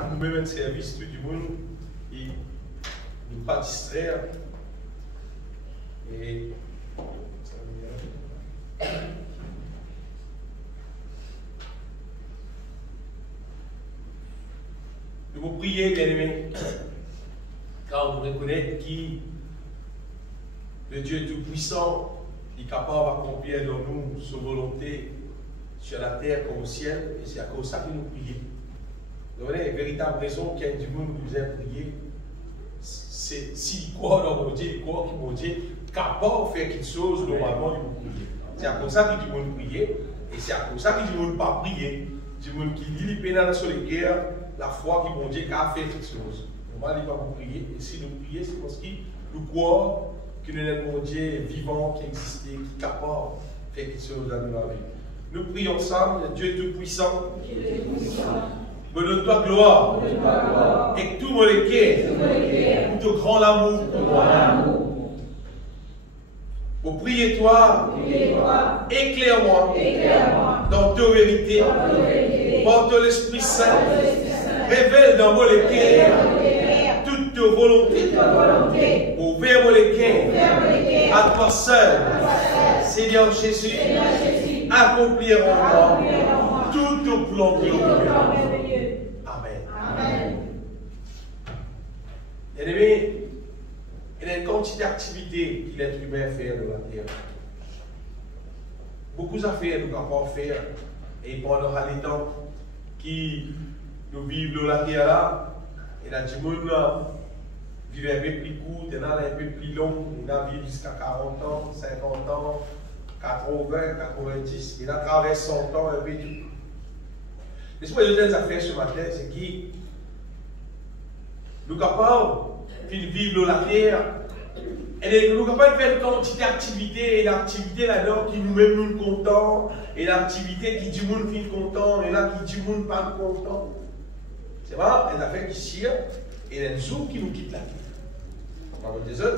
à nous-mêmes un service tout du monde et ne pas distraire. Et nous vous prier, bien-aimés, car nous reconnaissons qui le Dieu Tout-Puissant est capable d'accomplir dans nous sa volonté sur la terre comme au ciel, et c'est à cause de ça que nous prions. Vous voyez, la véritable raison qu'il y a du monde nous a prié, c'est s'il croit dans mon Dieu, il croit que mon Dieu est capable de faire quelque chose, normalement, il nous prier. C'est à cause de ça qu'il dit monde prier, et c'est à cause de ça qu'il dit monde pas prier. Du monde qui lit les pénales sur les guerres, la foi qui mon Dieu a fait quelque chose. On va aller pas vous prier, et si nous prions, c'est parce que nous croyons que nous sommes un Dieu vivant, qui existe, qui est capable de faire quelque chose dans notre vie. Nous prions ensemble, Dieu Tout-Puissant. Me donne-toi gloire. Et que tout mon cœur, pour de grand amour. Pour prier toi, éclaire-moi dans ta vérité. Porte l'Esprit Saint, révèle dans mon cœur toute ta volonté. Ouvre mon cœur à toi seul, Seigneur Jésus, accomplir en moi tout ton plan merveilleux. Amen. Bien-aimés, il y a une quantité d'activités que l'être humain fait dans la terre. Beaucoup d'affaires nous avons faire, et pendant les temps qui nous vivons dans la terre là, il y a du monde qui vit un peu plus court, il y en a un peu plus long, il y en a qui vivent jusqu'à 40 ans, 50 ans, 80, 90, il y en a traversé 100 ans, un peu tout. Mais ce que je veux faire ce matin, c'est que nous sommes capables de vivre dans la terre, et nous sommes capables de faire une quantité d'activités, et l'activité là-dedans qui nous-mêmes nous contents, et l'activité qui dit monde fin content, et là qui dit monde pas content. C'est vrai, les affaires qui cirent, et les jours qui nous quittent la terre. On va dire ça,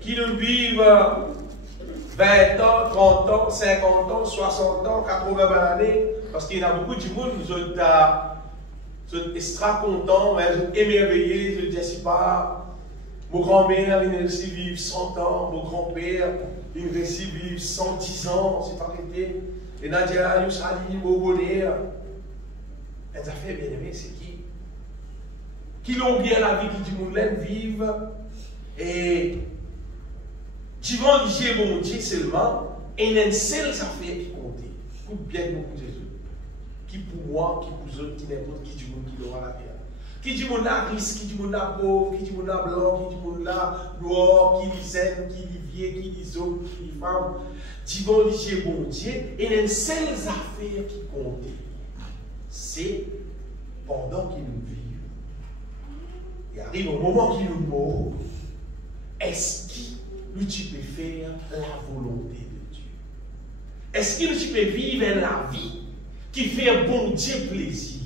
qui nous vivent 20 ans, 30 ans, 50 ans, 60 ans, 80 années, parce qu'il y a beaucoup de monde qui sont extra contents, ils sont émerveillés, ils disent pas, mon grand-mère, il réussit à vivre 100 ans, mon grand-père, il réussit à vivre 110 ans, c'est pas arrêté. Et Nadia, il a dit, mon bonheur. Les affaires bien aimées, c'est qui l'ont bien la vie, qui dit, mon laine vive, et tu vas dire bon Dieu seulement, et il y a une seule affaire qui compte. Écoute bien beaucoup de Jésus. Qui pour moi, qui pour eux, qui n'importe qui du monde qui l'aura la terre. Qui dit mon la riche, qui dit mon la pauvre, qui dit mon la blanc, qui dit mon la noir, qui dit zen, qui dit vieux, qui dit homme, qui dit femme. Tu vas dire bon Dieu, et il y a une seule affaire qui compte. C'est pendant qu'il nous vit. Il arrive au moment qu'il nous mord. Est-ce que nous tu peux faire la volonté de Dieu? Est-ce que nous tu peux vivre la vie qui fait un bon Dieu plaisir?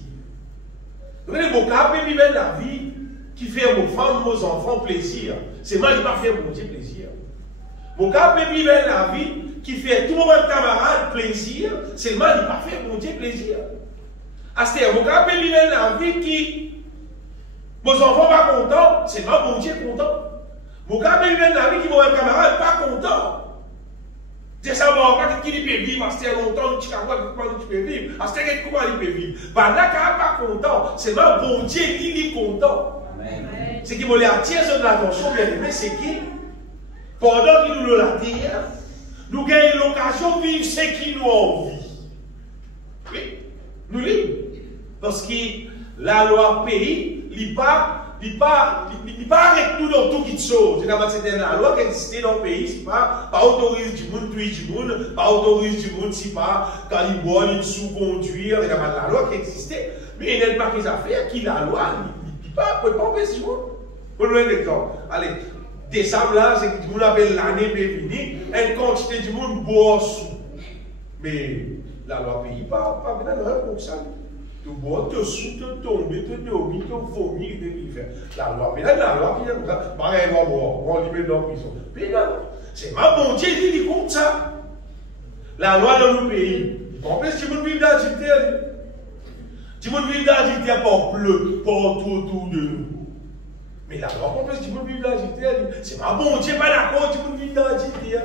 Vous voyez, mon cas peut vivre la vie qui fait aux femmes, aux enfants plaisir. C'est moi qui pas faire bon Dieu plaisir. Mon cas peut vivre la vie qui fait tout mon camarade plaisir. C'est moi qui pas faire bon Dieu plaisir. C'est-à-dire, mon cas peut vivre la vie qui vos enfants pas contents. C'est moi bon Dieu content. Mon gars, il vient la vie qui va un camarade pas content. C'est ça, pas qui peut vivre, parce que longtemps, tu peux vivre, parce que comment il peut vivre. Bah là, quand pas content, c'est même bon Dieu qui est content. C'est qui me attire de l'attention, bien aimé, c'est qui, pendant qu'il nous la terre, nous gagnons l'occasion de vivre ce qui nous envie. Oui, nous libres. Parce que la loi pays, il pas avec nous dans toutes choses. C'est la loi qui existait dans le pays, c'est pas autorise du monde, tuer du monde, pas autorise du monde, c'est pas quand il boit, il sous-conduire, c'est la loi qui existait. Mais il n'y a pas des affaires qui la loi, il ne peut pas empêcher du monde. Pour le même exemple, allez, décembre là, c'est que vous avez l'année venue, une quantité du monde boit sous. Mais la loi pays, pas bien pour ça. Tu bois, tu sous, tu tombes, tu dormis, tu vomis, tu l'hiver. La loi, mais là, la loi qui est comme ça, pareil, on va boire, on va libérer dans la prison. Mais non, c'est ma bon Dieu qui dit comme ça. La loi dans nos pays, on peut si vous vivez dans l'Égypte. Du monde vivre dans l'agité, pas bleu, partout autour de nous. Mais la loi complète, du monde vivre dans l'agité, c'est ma bon Dieu, pas d'accord, du monde vivre dans l'agité.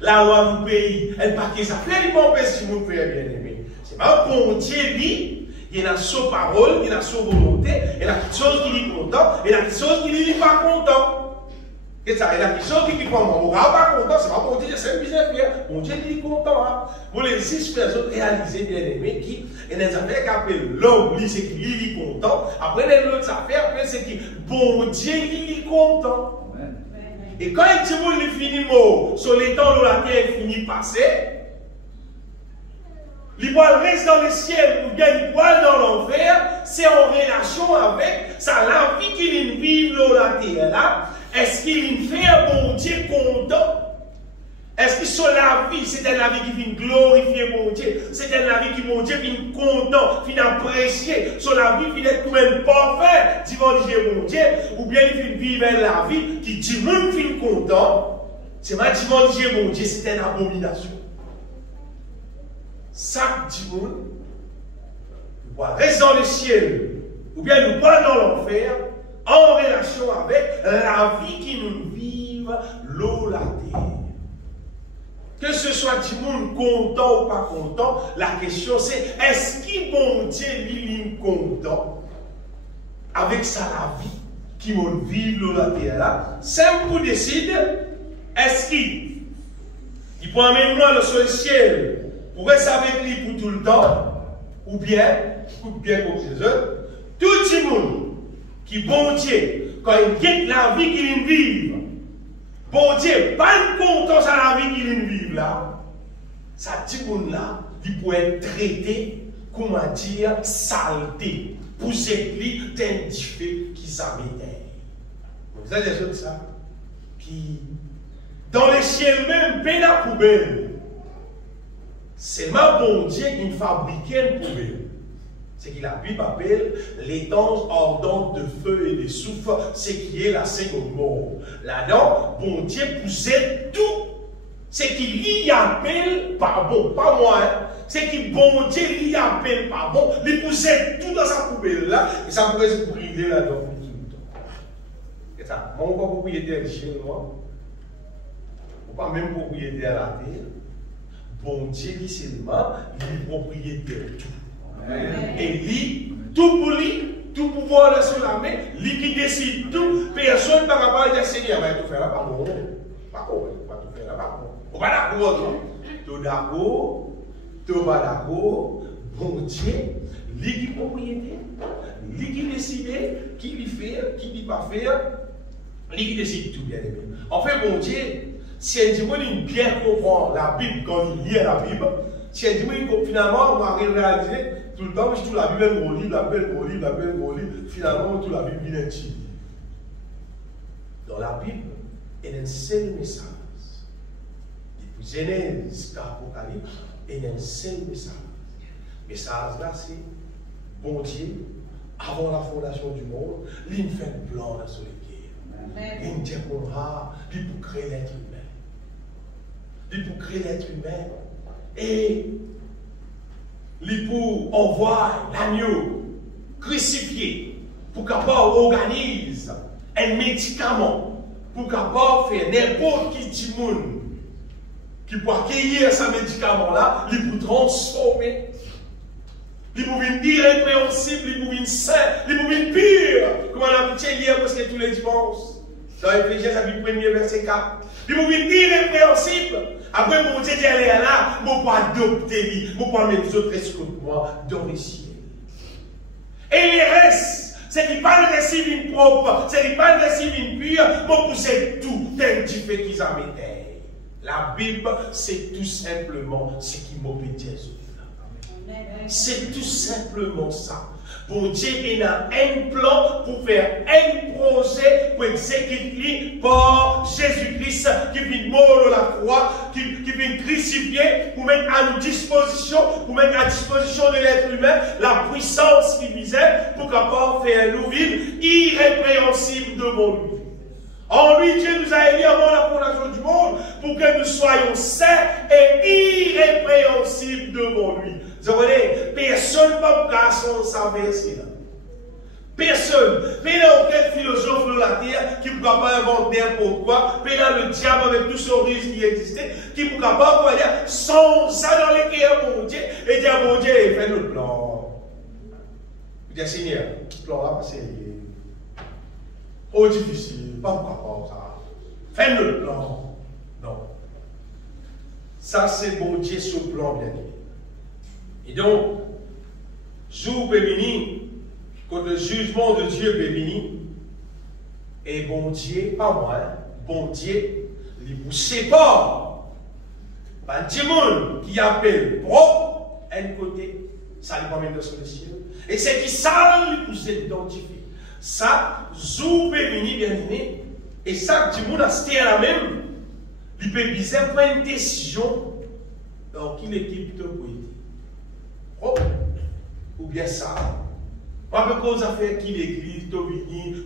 La loi du pays, elle pas qu'elle s'appelle, il pas empêcher du monde faire bien aimé. C'est ma bon Dieu, lui, il y a sa parole, il y a sa volonté, il y a quelque chose qui est content, et il y a quelque chose qui n'est pas content. Et ça, il y a quelque chose qui est content, on ne sera pas content, c'est pas bon Dieu, c'est un business bien. Bon Dieu, il est content. Hein? Pour les 6 personnes réalisées, bien aimées, qui, et les affaires qui appellent l'homme, c'est qu'il est content. Après, les autres affaires, c'est que bon Dieu, il est content. Amen. Et quand il dit, il finit mot, sur les temps où la terre finit passer, il reste dans le ciel ou bien il dans l'enfer, c'est en relation avec ça, la vie qu'il vit dans la terre là. Est-ce qu'il fait un bon Dieu content? Est-ce que sur la vie, c'est la vie qui vient glorifier mon Dieu? C'est la vie qui mon Dieu vient content, vient apprécier. Sur la vie, vient être même parfait, dimanche mon Dieu. Ou bien il vient vivre la vie qui dit même vient content. C'est ma dimanche mon Dieu, c'est une abomination. Chaque dimanche, nous rester dans le ciel, ou bien nous pas dans l'enfer, en relation avec la vie qui nous vive, l'eau, la terre. Que ce soit du monde content ou pas content, la question c'est, est-ce qu'il bon Dieu lui content avec ça la vie qui nous vive, l'eau, la terre là? Simple pour décider, est-ce qu'il prend même moi sur le ciel pour rester avec lui pour tout le temps, ou bien comme ces autres, tout le monde qui, bon Dieu, quand il quitte la vie qu'il vive, bon Dieu, pas content sur la vie qu'il vive là, ça dit qu'on là, il peut être traité, comment dire, saleté, pour cette vie d'indiffé qui s'amène. Vous avez des autres ça? Puis, dans les ciels même, ben la poubelle. C'est ma bon Dieu qui fabriquait une poubelle. C'est qu'il la Bible appelle l'étanche ardente de feu et de soufre, c'est qui est la seconde mort. Là-dedans, bon Dieu poussait tout. C'est qu'il y appelle pas bon, pas moi. Hein. C'est qu'il bon Dieu y appelle pas bon. Il poussait tout dans sa poubelle là, et ça pourrait se brûler là-dedans tout le temps. Et ça, mon propriétaire chez moi, ou pas même propriétaire à la terre. Bon Dieu qui seulement, il est propriétaire de tout. Amen. Et lui, tout pour lui, tout pouvoir là sur la main, lui qui décide tout, personne ne va pas dire Seigneur, va tout faire là, pas bon. Pas bon, pas tout faire là, pas bon. On va d'accord, non? Tout d'accord, tout va d'accord, bon Dieu, lui qui est propriétaire, lui qui décide, qui lui fait, qui lui pas faire, lui qui décide tout bien aimé. En fait, bon Dieu, si un dimanche bien comprend la Bible quand il lit la Bible, si un dimanche finalement on va réaliser tout le temps, toute la Bible on lit, la Bible on lit, la Bible on lit, finalement toute la Bible vient utile. Dans la Bible, il y a un seul message. Depuis Genèse jusqu'à Apocalypse, il y a un seul message. Le message là, c'est bon Dieu, avant la fondation du monde, il fait un plan sur les guerres. Il dit qu'on a, il pour créer l'être humain. Il pour créer l'être humain et il pour envoyer l'agneau crucifié pour qu'il organise un médicament pour qu'il faire n'importe qui dit monde qui peut accueillir ce médicament là, il pour transformer, il pour venir irrépréhensible, il pour venir saint, il pour venir pur, comme on a dit hier presque tous les dimanches. Dans Éphésiens chapitre 1er verset 4. Il pour venir irrépréhensible. Après, mon Dieu dit, elle est là, pour adopter lui, pour mettre les autres contre moi dans le ciel. Et les restes, c'est qu'il pas récivre une propre, c'est qu'il pas récivre une pure, pour pousser tout indiffé qu'ils en mettaient. La Bible, c'est tout simplement ce qui m'obéit Jésus. C'est tout simplement ça. Bon Dieu, il a un plan pour faire un projet pour exécuter par Jésus-Christ qui vient mourir à la croix, qui vient crucifier pour mettre à disposition de l'être humain la puissance qui visait pour capable faire nous vivre irrépréhensible devant lui. En lui, Dieu nous a élus avant la fondation du monde pour que nous soyons saints et irrépréhensibles devant lui. Vous voyez, personne ne peut pas s'en verser là. Personne. Mais il n'y a aucun philosophe de la terre qui ne peut pas inventer n'importe quoi. Mais là, le diable avec tout son risque qui existait, qui ne peut pas dire sans ça dans les cœurs, mon Dieu, et dire, mon Dieu, il fait le plan. Il dit, Seigneur, le plan là, c'est trop difficile, pas pourquoi ça. Fais le plan. Non. Ça, c'est bon Dieu sur le plan, bien aimé. Et donc, jour béni, quand le jugement de Dieu est béni, et bon Dieu, pas moi, hein, bon Dieu, il vous sépare. Ben, Dieu qui appelle propre, un côté, ça lui permet de sur le ciel. Et c'est qui ça, vous êtes identifié. Ça, jour béni, bien aimé, et ça, Dieu a c'était la même, il peut bien prendre une décision dans quelle équipe te peut propre, ou bien ça. Pas de cause à faire qui l'église,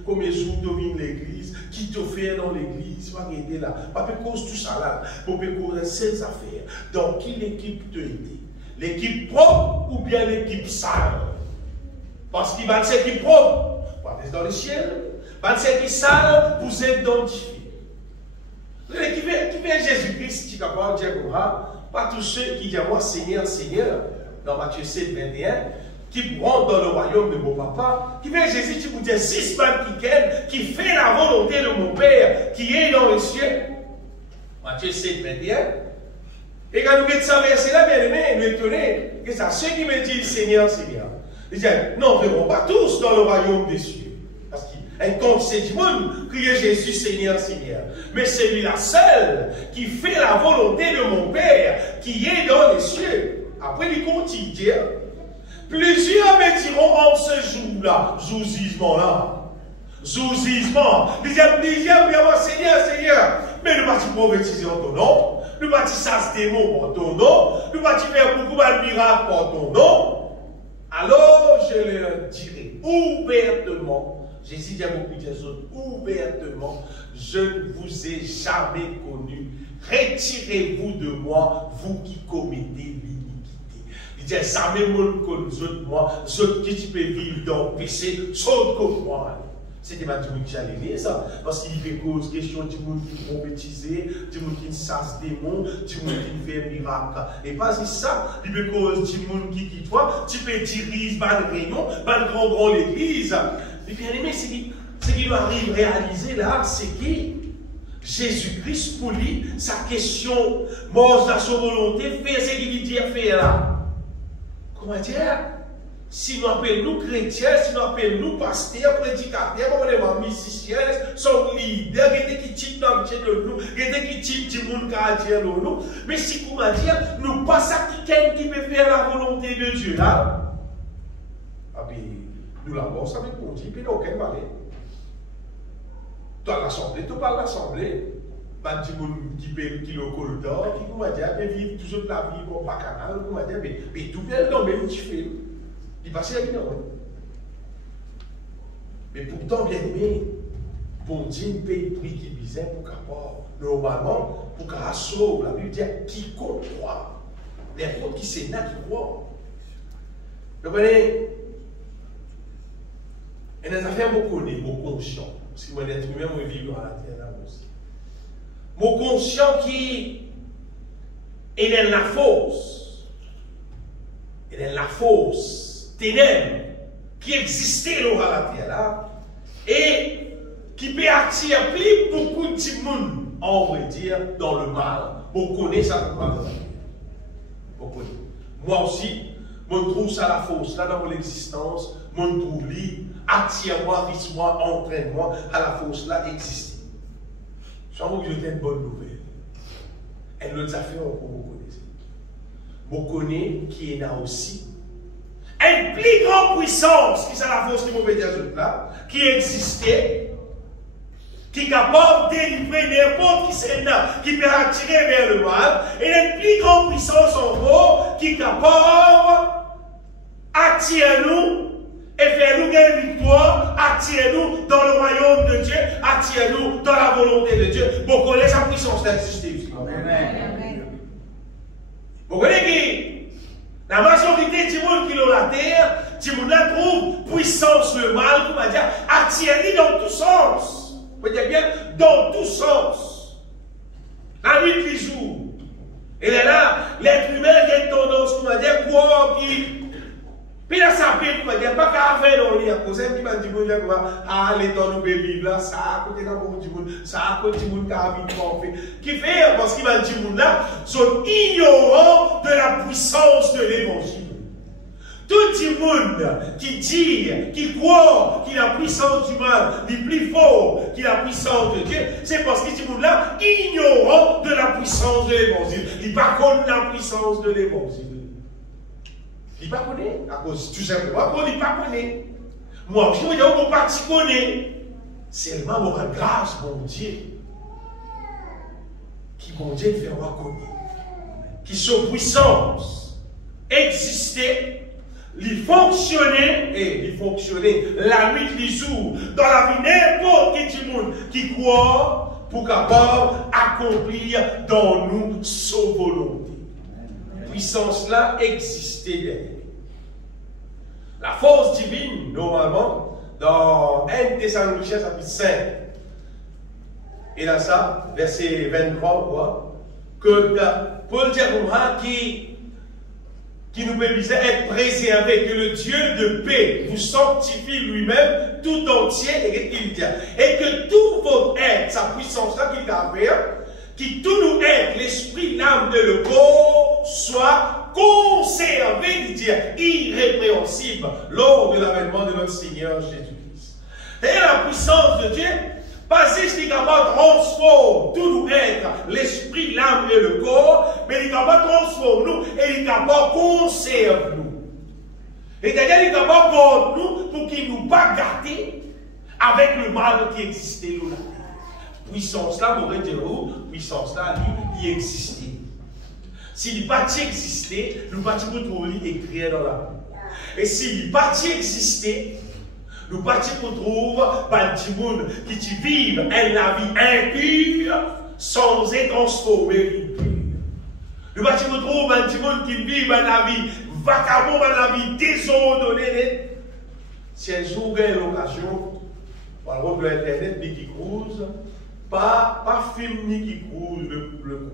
combien de jours domine l'église, qui te fait dans l'église, pas aider là. Pas de cause tout ça là. Pour que cause ces affaires. Donc, qui l'équipe te aide? L'équipe propre ou bien l'équipe sale? Parce qu'il va être l'équipe propre, vous êtes dans le ciel. Va être l'équipe sale, vous êtes identifié. Qui fait Jésus-Christ, qui est capable de dire, pas tous ceux qui disent moi, Seigneur, Seigneur, dans Matthieu 7, 21. Qui rentre dans le royaume de mon papa, qui fait Jésus, qui vous dit 6 femmes qui fait la volonté de mon Père qui est dans les cieux. Matthieu 7, 21. Et quand nous mettons ça verset là, bien aimé, nous étonnons que c'est ceux qui me disent Seigneur, Seigneur. Ils disent non, nous ne verrons pas tous dans le royaume des cieux. Parce qu'un conseil du monde criait Jésus, Seigneur, Seigneur. Mais c'est lui-là seul qui fait la volonté de mon Père qui est dans les cieux. Après, il continue de dire. Plusieurs me diront en ce jour-là, jour-gisement-là, jour-gisement. Plusieurs me diront, Seigneur, Seigneur, mais nous pas prophétiser en ton nom, nous pas chasser des démons en ton nom, nous pas faire beaucoup de miracles en ton nom. Alors je leur dirai ouvertement, Jésus dit à beaucoup de personnes, ouvertement, je ne vous ai jamais connu. Retirez-vous de moi, vous qui commettez l'iniquité. Il dit, ça même que nous autres, moi, ceux qui peuvent vivre dans le péché, sauf que moi. C'était pas du monde qui allait lire ça. Parce qu'il y a cause question du monde qui prophétiser, du monde qui chasse des démons, du monde qui fait miracle. Et pas si ça, il y a cause du monde qui toi, tu peux diriger une réunion, une grande l'église. Mais bien aimé, ce qui nous arrive à réaliser là, c'est que Jésus-Christ, pour lui, sa question, mange à sa volonté, fait ce qu'il lui dit à faire là. Comment dire? Si nous appelons nous chrétiens, si nous appelons nous pasteurs, prédicateurs, on est musiciens, sont leaders, il y a des qui tiennent dans le de nous, il y a des qui tiennent du monde qui a dit nous. Mais si, comment dire, nous pas ça qui peut faire la volonté de Dieu là. Ah bien, nous l'avons, ça veut dire, puis il n'y a aucun balai. Toi, l'assemblée, tu parles l'assemblée. Bah, du monde qui paye qui le corridor, qui comment dire, peut vivre toujours la vie, bon, pas canal, comment dire, mais tout vient dans le même petit film. Il passe à l'ignorance. Mais pourtant, bien aimé, bon Dieu paye le prix qui visait pour qu'apport, normalement, pour qu'à sauve, la Bible dit, quiconque croit. Les autres qui c'est là qui croient. Vous voyez, et les affaires, vous connaissez, vous conscient. Parce que moi, l'être humain, moi, vivre à la terre là aussi. Mon conscient qui est dans la fosse, et dans la fosse ténèbres qui existait dans la terre là, et qui peut attirer plus beaucoup de monde, on va dire, dans le mal. Vous connaissez ça dans la terre. Vous connaissez. Moi aussi, je trouve ça la fosse là dans mon existence, je trouve lui, attire-moi, vise-moi, entraîne-moi à la fosse là exister. Je vous dis une bonne nouvelle. Et l'autre affaire, vous connaissez. Vous connaissez qui est là aussi. Une plus grande puissance, qui c'est la force qui m'avait dit là, qui existait, qui est capable de délivrer n'importe qui c'est là, qui peut attirer vers le mal, et une plus grande puissance en gros, qui est capable d'attirer nous et fais-nous gagner victoire, attire-nous dans le royaume de Dieu, attire-nous dans la volonté de Dieu. Pour qu'on laisse sa puissance d'exister aussi. Amen. Vous connaissez qui? La majorité du monde qui est dans la terre, du monde là trouve puissance le mal, comment dire, attire-nous dans tous sens. Vous voyez bien, dans tous sens. La nuit qui joue. Et là, l'être humain a une tendance, comment dire, quoi, qui. Puis là, ça fait, comment dire, pas qu'à faire dans le lit, à cause qui m'a dit, ah, les temps nous vivre là, ça à côté d'un bon du monde, ça à côté du monde qui a vivre, qui fait, parce qu'il m'a dit, là, sont ignorants de la puissance de l'évangile. Tout le monde qui dit, qui croit qu'il a la puissance du mal, est plus fort qu'il a la puissance de Dieu, c'est parce que ce monde-là, ignorant de la puissance de l'évangile. Il ne pas connaît la puissance de l'évangile. Il ne pas connaît, à cause tout simplement, il ne pas connaît. Moi, je veux dire, mon parti connaît. Seulement, mon grâce, mon Dieu, qui, mon Dieu, fait reconnaître, qui sont puissance, exister, il fonctionnait, et il fonctionnait la nuit, les jours, dans la vie n'importe qui monde qui croit pour capable accomplir dans nous sa volonté. Puissance là existait derrière. La force divine, normalement, dans 1 Thessaloniciens chapitre 5, et là ça, verset 23, quoi, que Paul dit qui nous permettait d'être préservé, que le Dieu de paix vous sanctifie lui-même tout entier, et que tout votre être, sa puissance-là qu'il a fait, qui tout nous aide, l'esprit, l'âme et le corps, soit conservé, il dit, irrépréhensible, lors de l'avènement de notre Seigneur Jésus-Christ. Et la puissance de Dieu, pas juste qu'il est capable de transformer tout nous être, l'esprit, l'âme et le corps, mais il est capable de transformer nous et il est capable de conserver nous. Et d'ailleurs, il est capable de garder nous pour qu'il ne nous pas gâter avec le mal qui existait là. Puissance là, on va dire, puissance là, il existait. S'il n'est pas existé, nous ne pouvons pas trouver écrit dans la Bible. Et s'il n'est pas existé, nous ne pouvons pas trouver des gens qui vivent la vie impure sans être transformés impure. Nous ne pouvons pas trouver des gens qui vivent la vie vagabond, la vie désordonnée. Si un jour vous avez l'occasion, par exemple, l'Internet, qui cruise, pas film ni qui cruise,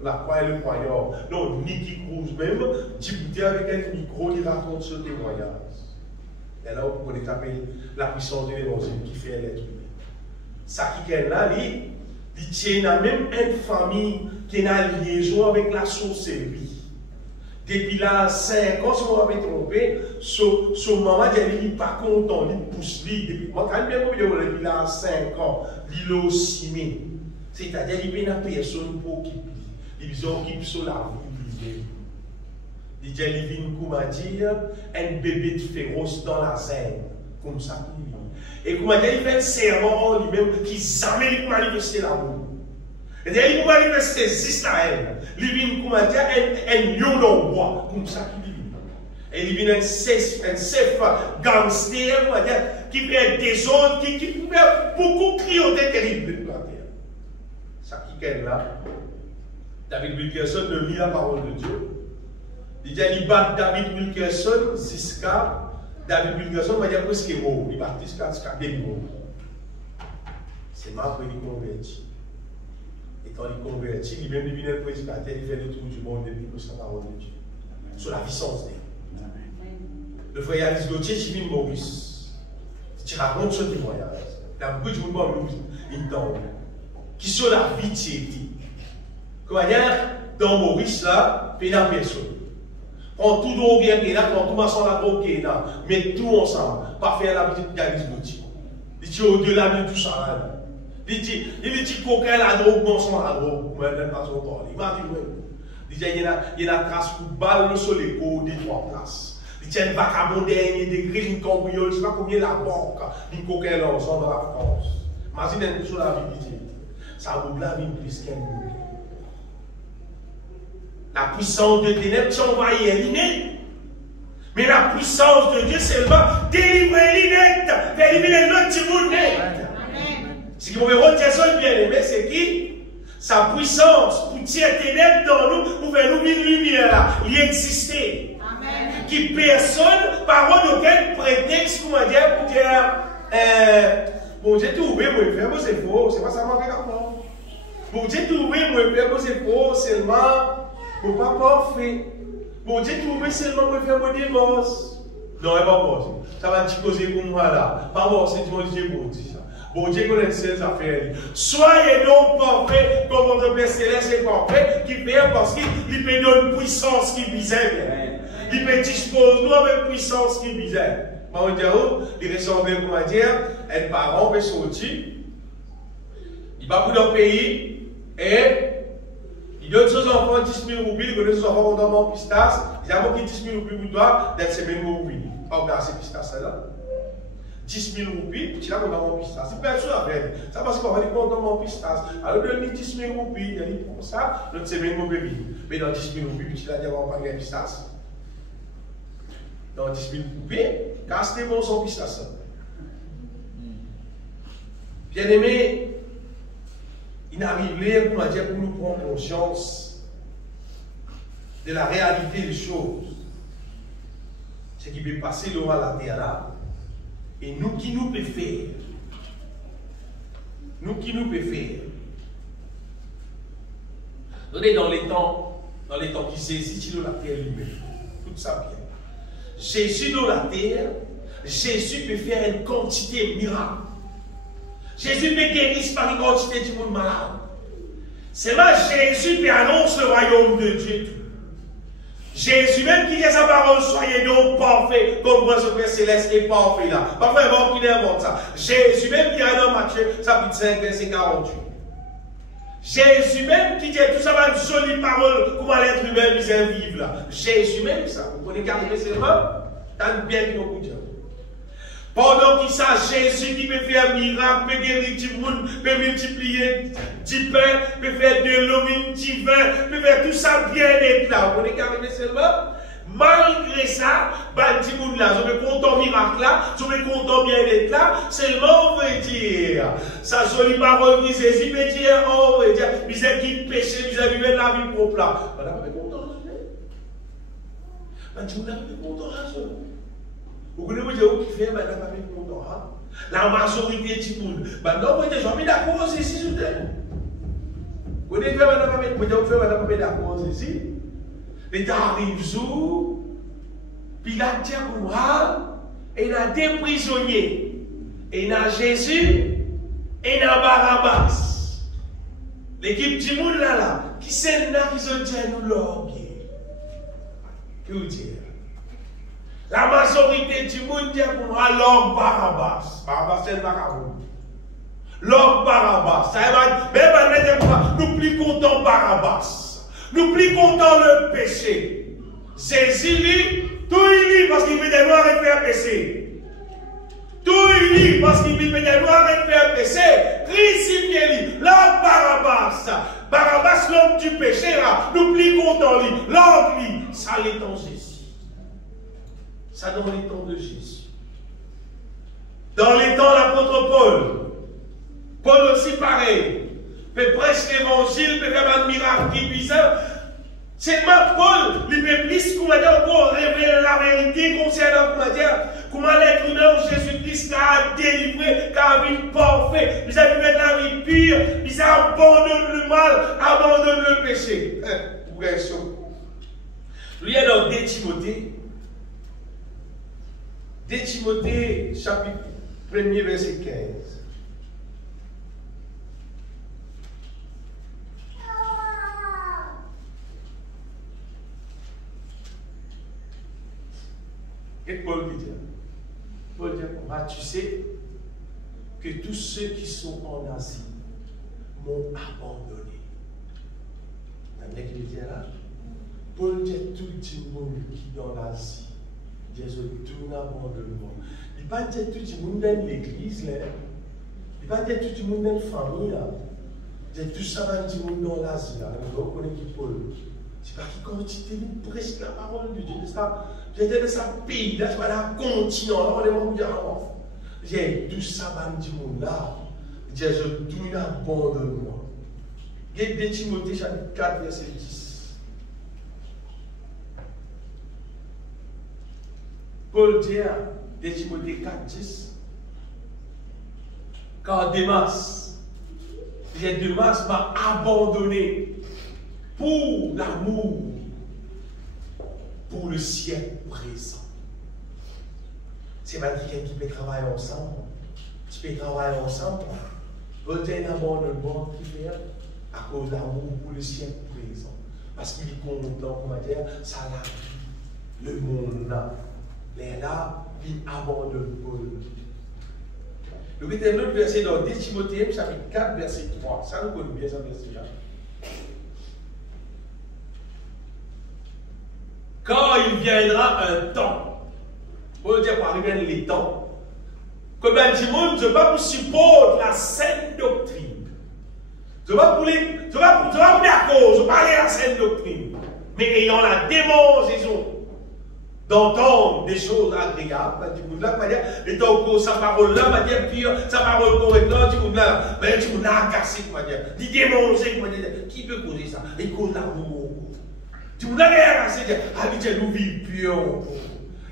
la croix et le croyant, non, ni qui cruise même, Djibouti avec un micro, il raconte ce témoignage. Et là, on peut appeler la puissance de l'évangile qui fait l'être humain. Ça qui est là, il tient même une famille qui est en liaison avec la sorcellerie. Depuis là, 5 ans, si on m'avait trompé, son maman n'est pas content, il pousse lui. Moi, quand même, depuis là, 5 ans, il est aussi mis. C'est-à-dire qu'il n'y a personne pour occuper. Ils occupent sur la vie. Il dit, il vient comme dire, un bébé féroce dans la scène. Comme ça qu'il vit. Et comme dire, il fait un serment lui-même qui jamais il manifester l'amour. Et il manifester Israël. Il vient comme dire, un lion dans le bois. Comme ça qu'il vit. Et il vient un chef gangster, qui fait des zones, qui fait beaucoup de cruauté terrible. Ça qui est là, David Wilkerson ne lit la parole de Dieu. Il dit qu'il bat David Wilkerson jusqu'à David Wilkerson va dire presque mort. Il bat jusqu'à des mots. C'est marrant qu'il est converti. Et quand il est converti, il même devient le président, il fait le tour du monde depuis que c'est la parole de Dieu. Sur la puissance d'Dieu. Le frère Yanis Gauthier, Jimmy Maurice, tu racontes ce témoignage. Il y a beaucoup de monde qui tombe. Qui sont la vie de Thierry. Comment dire, dans Maurice, là, il n'y a personne. Quand tout drogue est là, quand tout maçon la drogue est là, mais tout ensemble, pas faire la visite d'Yanis Gauthier. Il dit au-delà de tout ça, là. Il dit coquin la drogue, maçon la drogue, ou même pas son corps. Il m'a dit, il dit, il y a une trace pour balle sur les côtes des 3 places. Il dit, il y a un vagabond dernier degré, une cambriole, je ne sais pas combien la banque, une coquin l'ensemble dans la France. Imaginez sur la vie de Thierry. Ça vous la vie plus qu'un bout. La puissance de ténèbres, si on va y éliminer. Mais la puissance de Dieu, c'est seulement délivrer l'innet, faire éliminer l'autre petit monde net. Ce qui m'avait retenu bien aimé, c'est qui? Sa puissance pour tirer ténèbres dans nous, pour faire nous une lumière là, il existait. Qui personne, par aucun prétexte, comment dire, pour dire, bon Dieu trouvé, moi faire, moi c'est faux, c'est pas ça manquer d'abord. Bon Dieu trouvé, moi faire, moi c'est faux, seulement, mon pas parfait. Bon Dieu trouvé seulement, moi faire, moi divorce. Non, il n'est pas bon. Ça va te causer pour moi là. Pas bon, c'est mon Dieu bon Dieu ça. Bon Dieu connaît ses affaires. Soyez donc parfaits comme votre Père Céleste est parfait, qui fait parce qu'il peut donner une puissance qui bizarre. Il peut disposer nous avec puissance qui bizarre. On dit, il ressemble, comment dire, un parent peut sortir, il va pour leur pays et il donne ses enfants 10 000 roupies, il donne ses enfants dans mon pistache, il y a qui 10 000 roupies pour toi, d'être ces mêmes roupies. Pas regarder ces pistaches là. 10 000 roupies, tu l'as dans mon pistache. C'est personne à faire. Ça parce qu'on va dire dans mon pistache. Alors, il donne 10 000 roupies, il dit pour ça, notre semaine mon bébé. Mais dans 10 000 roupies, tu l'as dit avant pas de pistache. Dans 10 000 roupies, car c'était bon son pistache. Bien aimé, il arrive là pour nous prendre conscience de la réalité des choses. Ce qui peut passer devant la terre là. Et nous qui nous peut faire. Nous qui nous peut faire. On est dans les temps qui saisissent sur la terre lui-même. Tout ça bien. Jésus dans la terre, Jésus peut faire une quantité de miracles. Jésus peut guérir par une quantité de monde malade. C'est là Jésus peut annoncer le royaume de Dieu. Jésus même qui dit sa parole, soyez donc parfaits, comme votre Père Céleste est parfait là. Pas vraiment qu'il invente ça. Jésus même qui a dans Matthieu, chapitre 5, verset 48. Jésus même qui dit tout ça, va une jolie parole, comment l'être humain vient vivre là. Jésus même ça. Vous connaissez carrément seulement, t'as bien qui nous dire. Pendant qu'il sache Jésus qui peut faire un miracle, peut guérir du monde, peut multiplier du pain, peut faire de l'eau, du vin, peut faire tout ça bien être là. Vous connaissez carrément seulement. Malgré ça, bah, du monde là, je me content miracle là, je me content bien être là, seulement on veut dire, sa jolie parole qui Jésus veut dire, on veut dire, misère qui péché, misère vivre la vie propre là. Madame, on est content, bah, du monde là, on est content, vous connaissez qui fait, madame, on est content, la majorité du monde, bah, non, vous êtes jamais d'accord ici, je t'aime. Vous connaissez, madame, on est d'accord ici. Et tu arrives jour, puis il a dit et il a des prisonniers, et il a Jésus, et il a Barabbas. L'équipe du monde là, qui c'est là qui se dit nous l'orgueil. Que vous dire? La majorité du monde dit pour moi l'homme Barabbas. Barabbas c'est le Barabbas. L'homme Barabbas. Ça va, même nous plus contents Barabbas. Nous plus contents le péché. Jésus lui, tout il lit parce qu'il veut des noirs et faire péché. Tout il lit parce qu'il veut des noirs et faire péché. Christ il lit, l'homme Barabbas. Barabbas l'homme du péché là. Nous plus contents lui. L'homme lui. Ça l'est en Jésus. Ça dans les temps de Jésus. Dans les temps de l'apôtre Paul. Paul aussi pareil. Peut prêcher l'évangile, peut faire un miracle qui puissant. C'est ma Paul, il peut plus qu'on va dire encore révéler la vérité concernant comment l'être humain Jésus-Christ a délivré, qui a vie parfaite, il a vécu la vie pure, il a abandonné le mal, abandonné le péché. Vous voyez ça. Il y a dans 2 Timothée. 2 Timothée, chapitre 1er, verset 15. Et Paul dit, tu sais que tous ceux qui sont en Asie m'ont abandonné. Vous voyez qui dit là? Paul dit tout le monde qui est dans l'Asie. Jésus tout abandonnement. Il ne pas dire tout le monde dans l'église. Il ne pas dire tout le monde dans la famille. Il dit tout ça va tout le monde dans l'Asie. Vous connaissez qui Paul? C'est pas qui quand tu prêches la parole de Dieu. j'étais dans ce pays, là, je vais dans le continent, là, on est mon dire, j'ai tout ça, je dis, là, je tout abandonne-moi. Et 2 Timothée, chapitre 4, verset 10. Paul dit, 2 Timothée 4, 10. Quand Démas m'a abandonné pour l'amour, pour le siècle présent. C'est pas quelqu'un qui peut travailler ensemble. Tu peux travailler ensemble. Paul dit, abandonnement qui fait à cause de l'amour pour le siècle présent. Parce qu'il est content, comment dire, ça l'a le monde là. Mais là, il abandonne Paul. Le autre verset dans 2 Timothée, chapitre 4, verset 3. Ça nous connaît bien, ça verset là. Quand il viendra un temps, Paul dit pour arriver les temps, que ben du monde, je ne vais pas vous supporter la saine doctrine. Je ne vais pas vous à cause, je ne vais pas aller à la saine doctrine. Mais ayant la démonstration d'entendre des choses agréables, du coup, là, et donc, sa parole là, m'a dit, pure, sa parole correcte là, du coup, là, mais du coup, là, cassé, m'a dit, dit démontrer, m'a dit, qui peut causer ça? Il cause l'amour. Du coup, là, cassé, habituellement, nous vivons pure.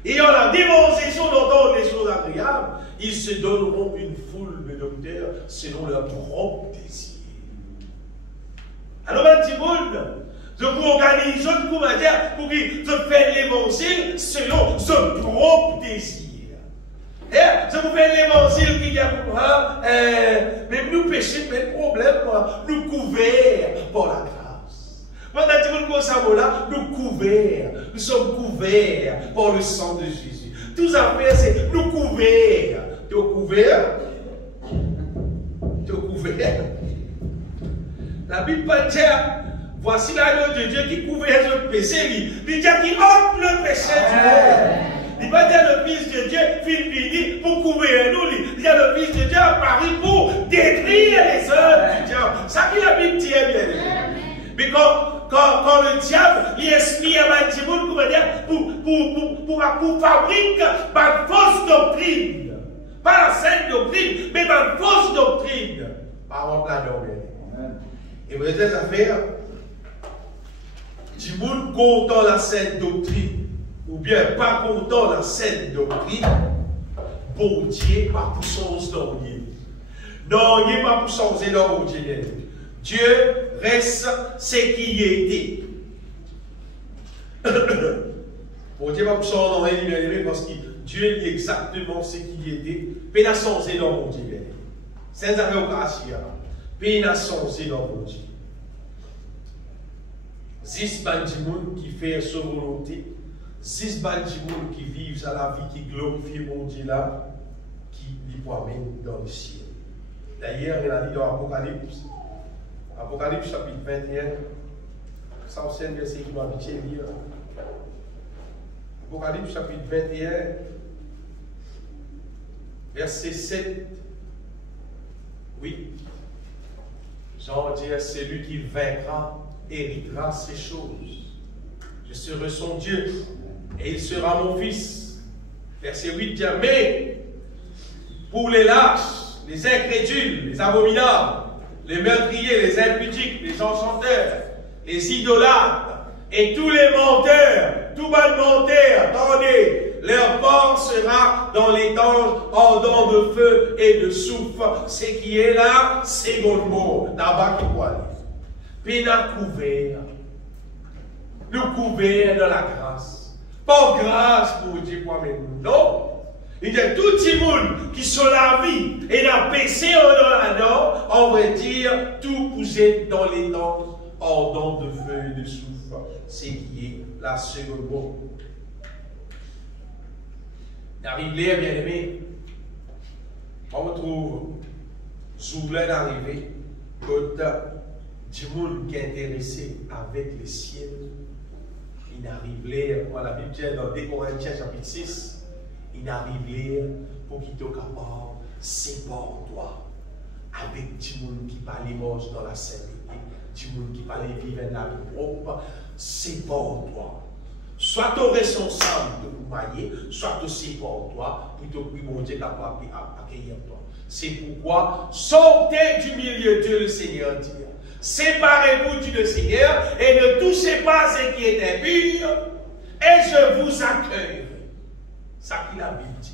Ayant la démonstration d'entendre des choses agréables, ils se donneront une foule de docteurs selon leur propre désir. Alors, un petit monde, je vous organise, je vous dire, pour que je fais l'évangile selon ce propre désir. Et je vous fais l'évangile qui a pour moi, même nous péchons, pas de problème, nous couverts par la grâce. Pendant que nous sommes là, nous sommes couverts par le sang de Jésus. Tout ça fait, c'est nous couverts. Tu es couvert? Tu es couvert? La Bible dit, voici l'agneau de Dieu qui couvert notre péché. Il dit qu'il ôte le péché du monde. Il va dire le Fils de Dieu, fini pour couvrir nous. Il dit le Fils de Dieu a paru pour détruire les œuvres du diable. Ça qui la Bible dit bien. Mais quand le diable, il explique à Mantiboul, pour fabriquer une fausse doctrine. Pas la sainte doctrine, mais une fausse doctrine. Par exemple, la doctrine. Et vous avez des affaires, du monde content la sainte doctrine, ou bien pas content la sainte doctrine, bon Dieu, pas pour changer dans Dieu. Non, il n'est pas pour changer dans Dieu. Dieu reste ce qu'il était. Bon Dieu, pas pour changer dans Dieu, parce que Dieu est exactement ce qu'il était. Mais il a changé dans mon Dieu. Sans avoir occasion. Puis il a changé dans mon Dieu. 6 bandimoun qui fait sa volonté, 6 bandimoun qui vivent à la vie, qui glorifient mon Dieu là, qui les promènent dans le ciel. D'ailleurs, il a dit dans Apocalypse, Apocalypse chapitre 21, ça c'est un verset qui m'a habitué à lire. Apocalypse chapitre 21, verset 7. Oui. Jean dit, c'est lui qui vaincra, héritera ces choses. Je serai son Dieu et il sera mon fils. Verset 8 dit, mais pour les lâches, les incrédules, les abominables, les meurtriers, les impudiques, les enchanteurs, les idolâtres et tous les menteurs, tout mal menteur, attendez, leur part sera dans les temps ardents de feu et de soufre. Ce qui est là, c'est mon mot. Là-bas qui quoi. Puis nous couverts de la grâce. Pas grâce pour Dieu moi-même. Non. Il y a tout le monde qui sont la vie et la péché dans la nord, on va dire tout pousser dans les temps ardents de feu et de soufre. Ce qui est la seconde mot. Arrive là, bien aimé, on retrouve Zoublen arrivé, quand du monde qui est intéressé avec les ciels, il arrive là, la Bible dit dans 2 Corinthiens chapitre 6, il arrive là pour qu'il soit capable de séparer-toi avec du monde qui parle moche dans la sainteté, du monde qui parle vivre dans la vie propre, sépare-toi. Soit tu es responsable de vous marier, soit tu sépares-toi pour que mon Dieu capable d'accueillir toi. C'est pourquoi sortez du milieu de le Seigneur dit. Séparez-vous du Seigneur et ne touchez pas ce qui est impur, et je vous accueillerai. Ça qui la Bible dit.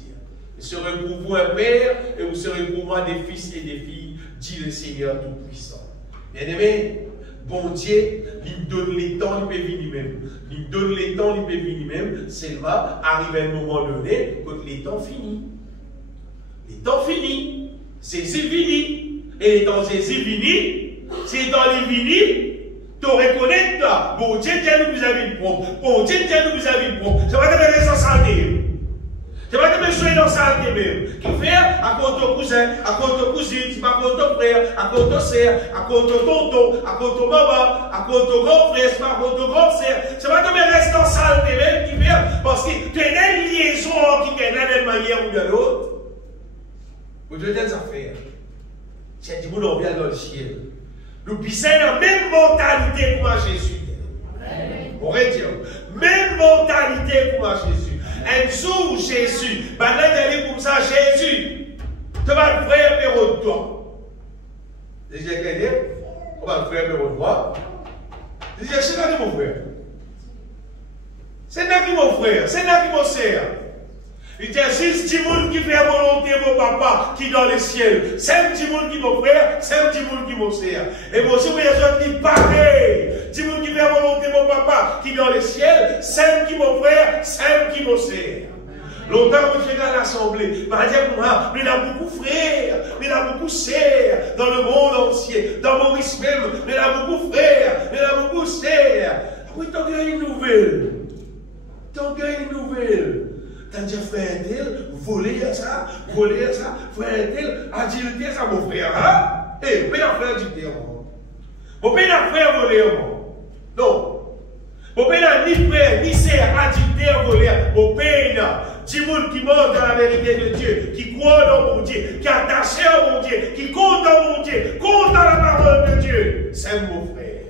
Je serai pour vous un père et vous serez pour moi des fils et des filles, dit le Seigneur Tout-Puissant. Bien-aimé, bon Dieu, il donne les temps, il peut venir même. Il donne les temps, il peut venir même. Seulement, arrive un moment donné, quand les temps finissent. Les temps finissent. C'est fini. Et les temps c'est fini. C'est dans les finis. Tu reconnais, toi. Bon Dieu, nous avez propre. Bon Dieu, nous avez propre. C'est pas que tu es sans santé. C'est pas que tu es dans sa santé même. Qui fait à cause de ton cousin, à cause de ton cousine, à cause de ton frère, à cause de ton sœur, à cause de ton tonton, à cause de ton maman, à cause de ton grand frère, à cause de ton grand sœur. C'est pas que tu restes dans sa santé même qui fait parce que tu es une liaison qui est d'une manière ou de l'autre. Vous devez des affaires. C'est du monde, on vient dans le ciel. Nous puissions la même mentalité pour Jésus. On va dire, même mentalité pour Jésus. Un jour, Jésus, maintenant, il dit comme ça, Jésus, tu vas le frère numéro de toi. Déjà, on va le frère numéro de toi. Déjà, c'est là qui mon frère. C'est là qui mon frère, c'est là qui mon sœur. Il dit, c'est un petit monde qui fait volonté mon papa qui est dans le ciel. C'est un petit monde qui est mon frère, c'est un petit monde qui est mon sœur. Et moi aussi, vous avez dit pareil. Petit monde qui fait volonté mon papa qui est dans le ciel, c'est un qui est mon frère, c'est un qui est mon sœur. Longtemps, vous faites dans l'assemblée. Bah, mais il y a beaucoup de frères, mais il y a beaucoup de sœurs dans le monde entier. Dans Maurice même, mais il y a beaucoup de frères, mais il y a beaucoup de sœurs. Oui, t'en as une nouvelle. T'en as une nouvelle. T'as dit, frère tel, voler ça, frère tel, adulter ça, mon frère, hein? Eh, mais la frère adulter, moi. Mon père n'a frère volé, moi. Non. Mon père n'a ni frère, ni sœur, adulter, volé. Mon père n'a. Du monde qui monte dans la vérité de Dieu, qui croit dans mon Dieu, qui est attaché à mon Dieu, qui compte dans mon Dieu, compte dans la parole de Dieu. C'est mon frère.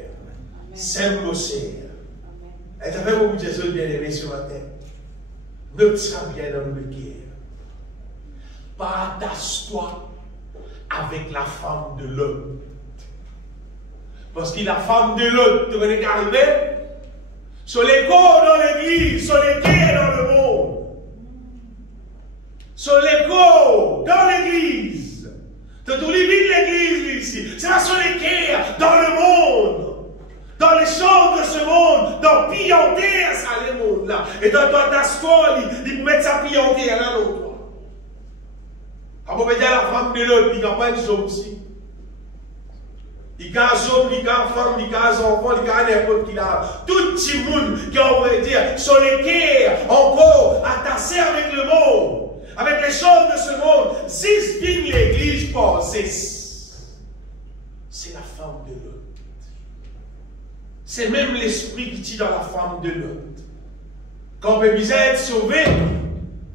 C'est mon sœur. Et ça fait beaucoup de Jésus bien aimé ce matin. Ne sois bien dans le cœur. Partage-toi avec la femme de l'autre. Parce que la femme de l'autre, tu connais qu'arriver sur les corps dans l'église, sur les quais dans le monde. Sur les corps dans l'église. Tu oublies l'église ici. C'est là sur les quais dans le monde. Dans les champs de ce monde, dans pillanter ça, le monde là. Et dans ta score, il peut mettre sa pillanter là, l'autre. Quand on peut dire la femme de l'autre, il n'y a pas une somme aussi. Il y a un homme, il y a une femme, il y a un enfant, il y a n'importe qui là. Tout le monde qui on va dire, sur les quais, encore attaché avec le monde, avec les choses de ce monde, si l'église pense, c'est la femme de l'autre. C'est même l'esprit qui tue dans la femme de l'autre. Quand on peut être sauvé,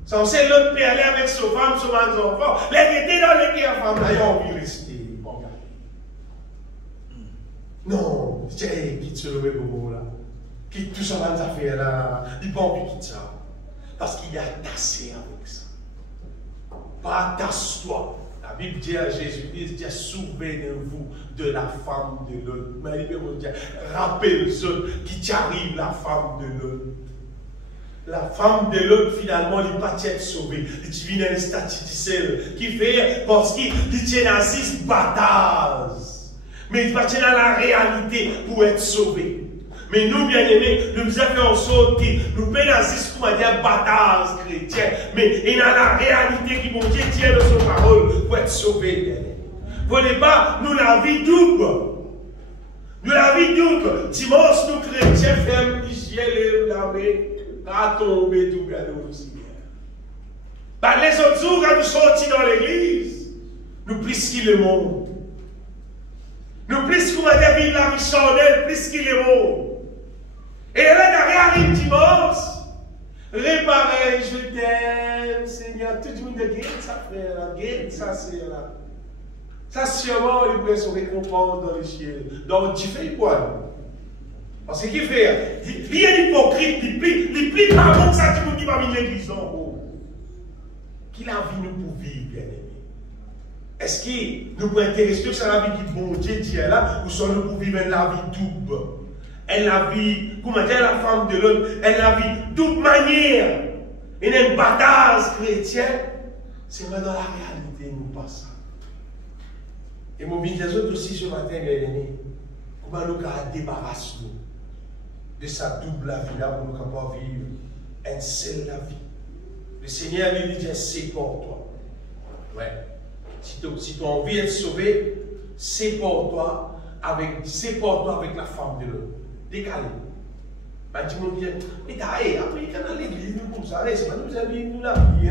censé l'autre peut aller avec sa femme, son enfant, les était dans les la femme, là, il a envie de rester. Non, c'est quitte ce bobo là. Quitte tout ça dans les affaires là. Il n'a pas envie de quitter ça. Parce qu'il est attaché avec ça. Partage-toi. La Bible dit à Jésus-Christ, souvenez-vous de la femme de l'autre. Mais il peut dire, rappelle-vous qui t'arrive la femme de l'autre. La femme de l'autre, finalement, il n'est pas être sauvée. Il vient dans les statuts du ciel. Qui fait parce qu'il tient à 6 batailles. Mais il va dans la réalité pour être sauvé. Mais nous, bien aimés, nous avons fait en sorte que nous pénalisons comme dire bataille chrétienne. Mais il y a la réalité qui, mon Dieu, tient de son parole pour être sauvé. Vous ne pas, nous la vie double. Nous la vie double. Dimanche, nous chrétiens, ferme du ciel et l'armée, à tomber tout bien nous aussi. Par les autres jours, quand nous sortis dans l'église, nous plissions le monde. Nous plus qu'on va dire vivre la vie charnelle, plus qu'il est bon. Et là, arrive dimanche, réparer, je t'aime, Seigneur. Tout le monde dit, guette ça, frère, guette ça, c'est là. Ça, sûrement, il voulait se récompense dans les ciels. Donc, tu fais quoi? Parce que qui fait? Il y a l'hypocrite, il plie pas bon ça qui va venir l'église en haut. Qui la vie nous pour vivre, bien aimé? Est-ce que nous pouvons intéresser que c'est la vie qui bon Dieu dit là, ou sont nous pour vivre la vie double? Elle la vie, comment dire la femme de l'autre, elle la vie toute manière. Il y a une bataille chrétienne, c'est vrai dans la réalité, nous pas ça. Et mon vie des autres aussi ce matin, bien aimé, comment nous débarrasser de sa double vie là pour nous pouvoir vivre une seule la vie. Le Seigneur lui dit, c'est pour toi. Ouais. Si tu as envie d'être sauvé, c'est pour toi avec la femme de l'autre. Décalé. Bah, tu me dis, mais t'as après, quand on l'église, nous comme ça, c'est pas nous amis, nous la vie.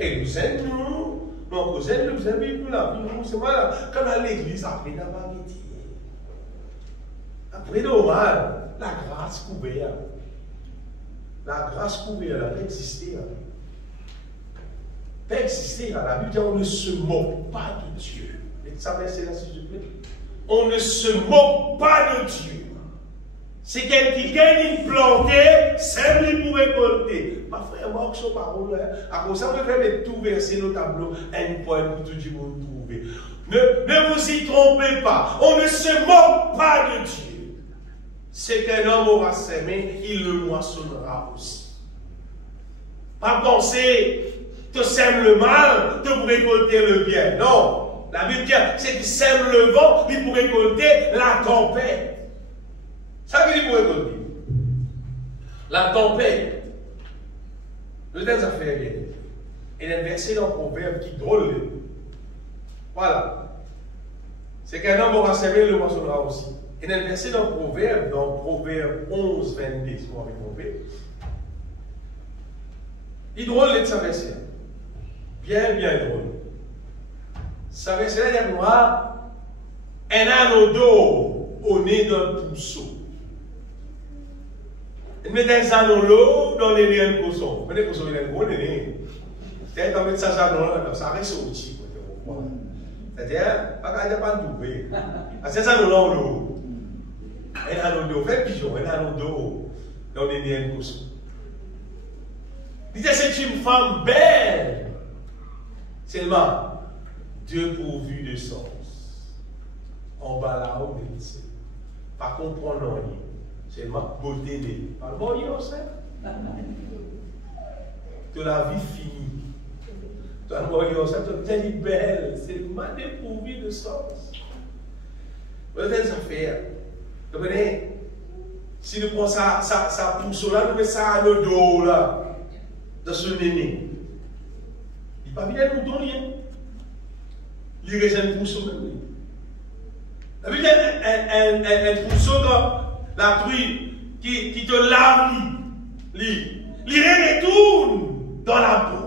Et nous aimons, nous. Non, nous aimons, nous amis, nous la vie. C'est voilà. Quand on l'église, après, on va métier. Après, normal, la grâce couverte. La grâce couverte, elle peut exister. Peut exister. La Bible dit, on ne se moque pas de Dieu. Et ça, c'est là, s'il te plaît. On ne se moque pas de Dieu. C'est quelqu'un qui gagne une plantée, c'est lui pour récolter. Ma frère, moi, je suis parole. À cause ça, on peut mettre tout verser nos tableaux, un point pour tout le monde trouver. Ne vous y trompez pas. On ne se moque pas de Dieu. C'est qu'un homme aura semé, il le moissonnera aussi. Pas penser, te sème le mal, te pour récolter le bien. Non. La Bible dit, c'est qu'il sème le vent, il pour récolter la tempête. Ça veut dire pour récolter. La tempête. Le des affaires bien. Il y a un verset dans le proverbe qui est drôle. Voilà. C'est qu'un homme aura semé, le moissonnera aussi. Il y a un verset dans Proverbe 11, 22, si vous m'avez trompé. Il est drôle de ce verset. Bien, bien drôle. Ce verset-là, il y a moi un anneau d'eau au nez d'un pousseau. Il met des anneaux dans les nez de pousseau. Vous voyez, le pousseau, il a un gros nez. C'est-à-dire, quand on met ça dans ça reste au-dessus. C'est-à-dire, pas de double. C'est un anneau dans l'eau. Un anneau d'eau, fait pigeon, un anneau d'eau dans les nez de pousseau. Il dit, c'est une femme belle. Seulement, Dieu pourvu de sens. En bas là-haut, pas comprendre rien. Seulement, beauté de. Pas le bon, de la vie finie. Tu as le bon, tu es belle. Seulement, dépourvu de sens. Vous avez des affaires. Vous comprenez? Si nous prenons ça pousse là, nous mettons ça à nos dos là. Dans ce néné. Il ne va pas nous donner rien. Il reste un pousseau même. La Bible dit un pousseau dans la truie qui te lave. Il retourne dans la peau.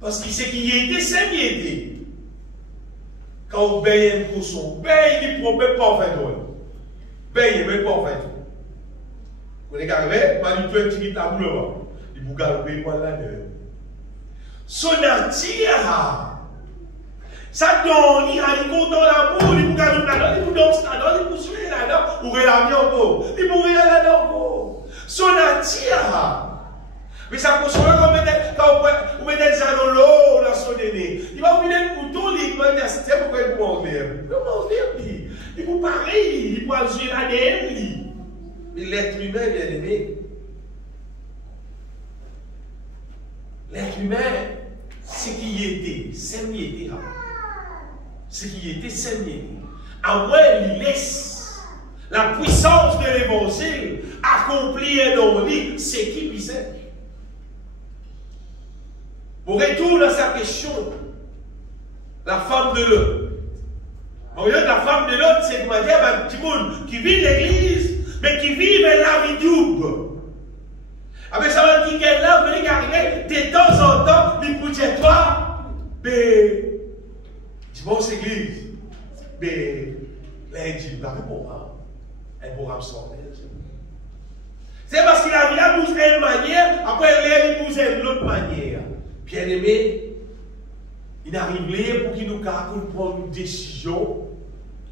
Parce qu'il sait qu'il y était, c'est qu'il y était. Quand vous payez un pousseau, payez, il ne peut pas faire toi. Payez, mais pas faire toi. Vous avez arrivé, pas du tout un petit tableau. Il vous galopez pour la gueule. Son attire. Ça donne, il a content l'amour, il vous galopez là-dedans, il vous danse là-dedans, il vous suit là-dedans, vous regardez la vie encore. Il vous regarde là-dedans encore. Son attire. Mais ça console quand vous mettez des anneaux dans son aîné. Il va vous donner un couteau, il va dire c'est pourquoi il vous enlève. Il vous enlève, il vous parie, il va jouer l'ADN. Mais l'être humain, bien aimé, l'être humain, ce qui était, c'est qui était. Ce qui était, c'est qui était. À moins il laisse la puissance de l'évangile accomplir dans lui, c'est qui pisait. Pour retourner à sa question, la femme de l'autre. Au lieu de la femme de l'autre, c'est comment dire, un petit monde qui vit l'église, mais qui vit la vie double. Avec ça va dire qu'elle là, vous venez arriver de temps en temps, il vous dit, toi, mais, dimanche église, mais, lundi, vous avez pour moi, elle pourra me sortir. C'est parce qu'il a bien bougé une manière, après il bouge d'une autre manière. Bien aimé, il arrive pour qu'il nous prenne une décision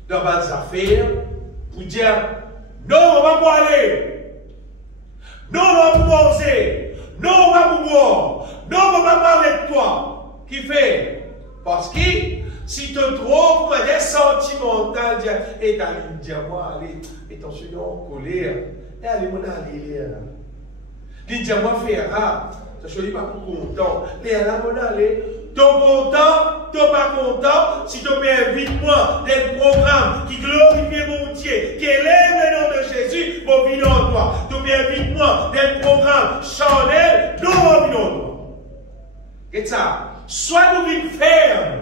dans les affaires, pour dire, Non, on va pas aller. Non, on va pas manger. Non, on va pas boire. Non, on va pas parler de toi. Qui fait? Parce que si tu trouves des sentimental, et t'as dit, moi, allez, et ton en colère, et allez, mon aller là. Dis, moi, faire rare. Je ne suis pas content. Mais là, mon aller, tu es content, tu n'es pas content. Si tu m'invites moi des programmes qui glorifient mon Dieu, qui élèvent le nom de Jésus, mon vie en toi. Tu m'invites moi des programmes charnels, non, mon vie en toi. Et ça, soit nous vivons fermes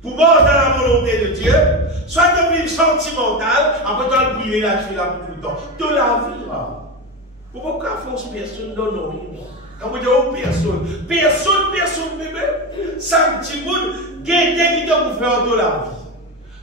pour mort dans la volonté de Dieu, soit nous vivons sentimental, après tu vas brûler la vie là pour tout le temps. De la vie là. Pourquoi force personne non, non, quand vous dites personne, bébé, ça petit monde, quelqu'un qui t'a pour faire de la vie.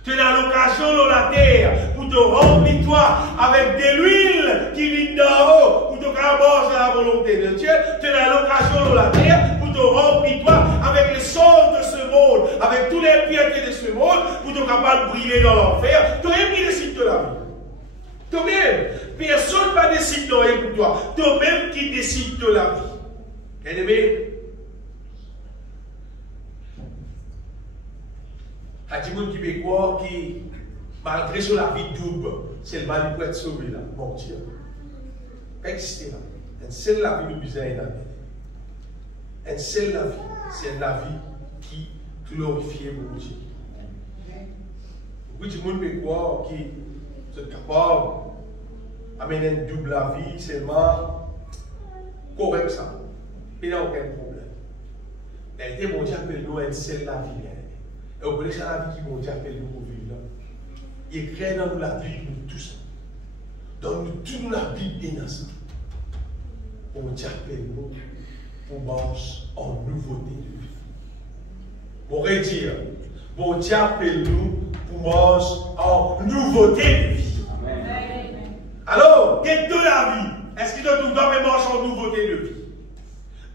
Tu as l'occasion dans la terre pour te remplir toi avec de l'huile qui vient d'en haut pour te manger la volonté de Dieu. Tu as l'occasion dans la terre pour te remplir toi avec les choses de ce monde, avec tous les piétés de ce monde pour te capable de briller dans l'enfer. Tu as qui décide de la vie. Toi-même, personne ne décide de rien pour toi. Toi-même qui décide de la vie. Bien-aimé, il y a des gens québécois qui, malgré sur la vie double, c'est le mal pour être sauvé là. Bon Dieu. Pas exister là. C'est la vie nous besoin d'aller. C'est la vie. C'est la vie qui glorifie mon Dieu. Beaucoup de gens québécois qui sont capables d'amener une double la vie, seulement correct ça. Il n'y a aucun problème. La vérité, mon Dieu appelle nous une seule la vie. Et vous connaissez la vie qui mon Dieu appelle nous pour vivre là. Il crée dans nous la vie pour nous tous. Dans nous toute la Bible innocente. Mon Dieu appelle nous pour marcher en nouveauté de vie. Pour dire, mon Dieu appelle nous pour marcher en nouveauté de vie. Amen. Alors, qu'est-ce que la vie? Est-ce que tu dois marcher en nouveauté de vie?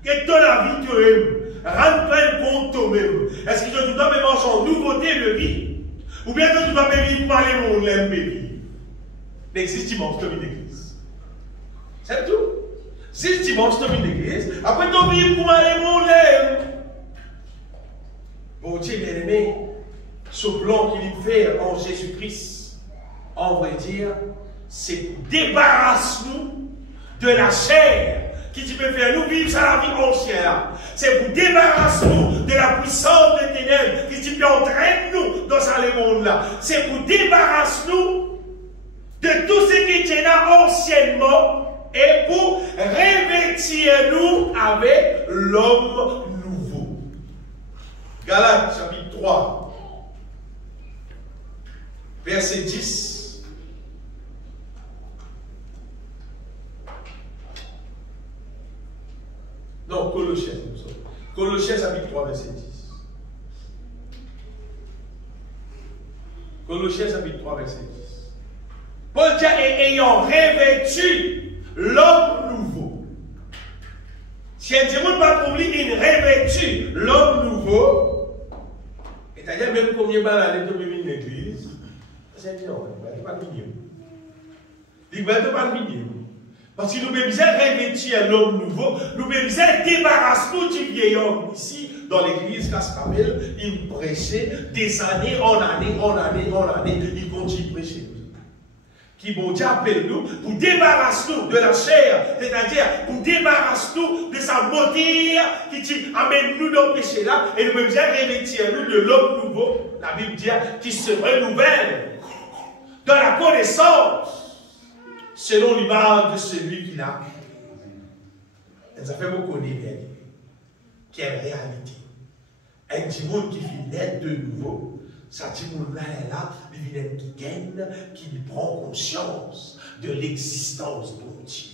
Qu'est-ce que la vie tu aimes? Rends-toi compte toi-même. Est-ce que tu dois marcher en nouveauté de vie? Ou bien que tu dois vivre par les mondes, l'aime vie? N'existe dimanche, tu vis l'église. C'est tout. Si dimanche, tu vis l'église, après tu vis pour aller mon l'aime. Bon Dieu bien-aimé, ce plan qu'il fait en Jésus-Christ, en vrai dire, c'est pour débarrasser nous de la chair qui peut faire nous vivre ça la vie ancienne. C'est pour débarrasser nous de la puissance des ténèbres qui peut entraîner nous dans ce monde-là. C'est pour débarrasser nous de tout ce qui était là anciennement et pour revêtir nous avec l'homme nouveau. Galates chapitre 3, verset 10. Non, Colossiens, Colossiens chapitre 3, verset 10. Colossiens chapitre 3, verset 10. Paul dit, ayant revêtu l'homme nouveau. Si un dimanche pas pour lui, il revêtu l'homme nouveau, c'est-à-dire même combien de l'année de venir l'église, c'est bien, il ne pas le milieu. Il ne va pas le milieu. Parce que nous devons revêtir l'homme nouveau, nous devons débarrasser nous du vieil homme. Ici, dans l'église Cascavel, il prêchait des années en année, il continue de prêcher. Qui bon Dieu appelle nous pour débarrasser nous de la chair, c'est-à-dire pour débarrasser nous de sa beauté qui amène nous dans le péché là, et nous devons revêtir nous de l'homme nouveau, la Bible dit, qui se renouvelle dans la connaissance. Selon l'image de celui qui l'a créé. Ça fait beaucoup de bien. Quelle réalité. Un petit monde qui finit naître de nouveau, ça petit monde-là est là, il vient qui gagne, qui prend conscience de l'existence de bon Dieu.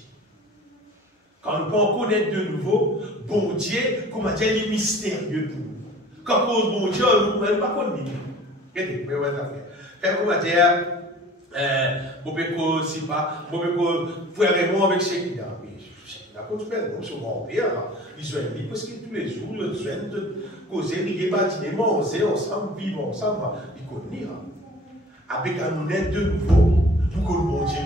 Quand nous pouvons connaître de nouveau, bon Dieu, comment dire, il est mystérieux pour nous. Quand on cause bon Dieu, nous ne pouvons pas connaître. Regardez, vous voyez ça. Comment dire, si pas, frère Raymond avec Shekinah. Shekinah, quand tu fais son grand-père, ils ont dit parce que tous les jours, ils ont de causer, ils bâtiment, manger ensemble, vivre ensemble, ils connaissent. Avec un honnête de nouveau, nous connaissons mon Dieu.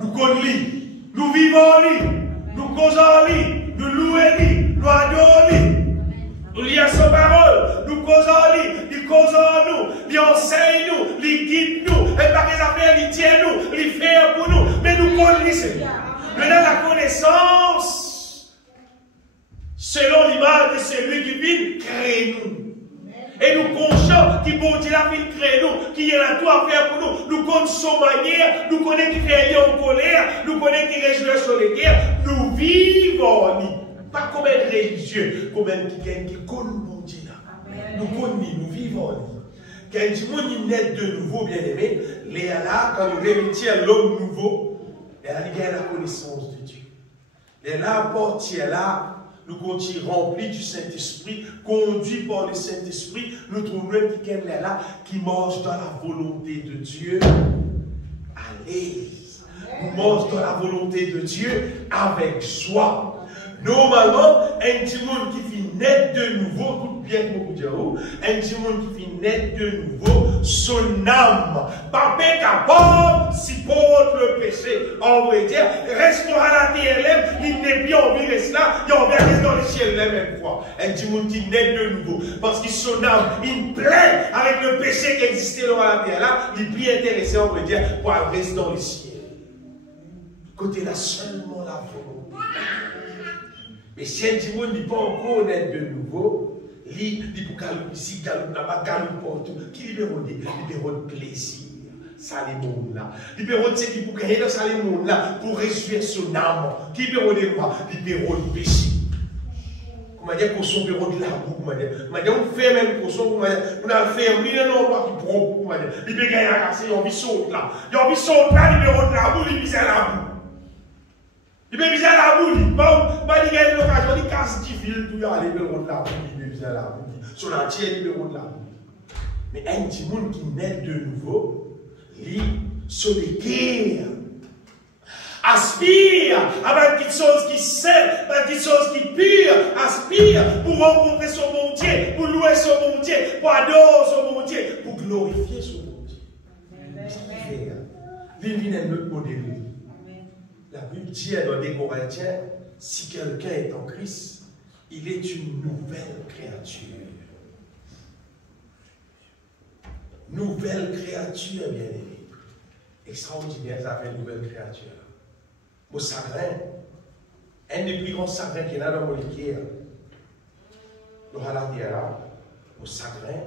nous connaissons, nous vivons, nous causons, nous louons, nous adorons. Nous lisons sa parole, nous causons, il cause en nous, il enseigne nous, il guide nous, et par les affaires, il tient nous, il fait pour nous, mais nous connaissons. Nous avons la connaissance selon l'image de celui qui vient créer nous. Et nous conscients qui bon Dieu a fait créer nous, qui est là tout à faire pour nous. Nous connaissons son manière, nous connaissons qui fait en colère, nous connaissons qui réjouit sur les guerres. Nous vivons, pas comme un religieux, comme un qui connaît mon Dieu là. Nous connaissons, nous vivons. Quand du monde il naît de nouveau, bien aimé, les là, quand nous revêtons l'homme nouveau, il y a la connaissance de Dieu. Les là, portiers là, nous continuons remplis du Saint-Esprit, conduits par le Saint-Esprit, nous trouvons quelqu'un là qui marche dans la volonté de Dieu à l'aise. Nous marchons dans la volonté de Dieu avec joie. Normalement, un petit monde qui finit naître de nouveau, tout bien beaucoup de gens, un petit monde qui finit naître de nouveau, son âme, pas capable si porte le péché. En vrai dire, restera la terre, il n'est plus envie de rester là, il en reste dans le ciel la même fois. Un petit monde qui naît de nouveau, parce que son âme, il plaît avec le péché qui existait dans la terre là, il est plus intéressé, on va dire, pour rester dans le ciel. Côté là seulement la volonté. Mais si un petit monde n'est pas encore naître de nouveau, il peut galoper ici, galoper là-bas, galoper partout. Qui libère de plaisir? Ça les mondes là. Libère de ce qui peut gagner dans ça les mondes là pour réjouir son âme. Qui libère de quoi? Libère de péché. Comment dire qu'on s'en libère de la boue? Comment dire on fait même qu'on s'en on a fait un million d'endroits qui prend. Comment dire libère gagner la casse, il y a envie de sauter là. Il y a envie de sauter là, libère de la boue, libère de la boue. Il peut viser la boule. Bon, il y a une occasion, il casse 10 villes pour aller vers la boule. Il peut viser la boule. Son entier, il peut vers la boule. Mais un petit monde qui naît de nouveau, lui, sur les guerres, aspire à une petite chose qui sait, à une petite chose qui pure, aspire pour rencontrer son bon Dieu, pour louer son bon Dieu, pour adorer son bon Dieu, pour glorifier son bon Dieu. Il vient un autre modèle. La Bible dit dans les Corinthiens, si quelqu'un est en Christ, il est une nouvelle créature. Nouvelle créature, bien aimé. Extraordinaire, ça fait une nouvelle créature. Mon sagrin, un des plus grands sagrins qu'il y a dans mon équipe, le Haladiera, mon sagrin,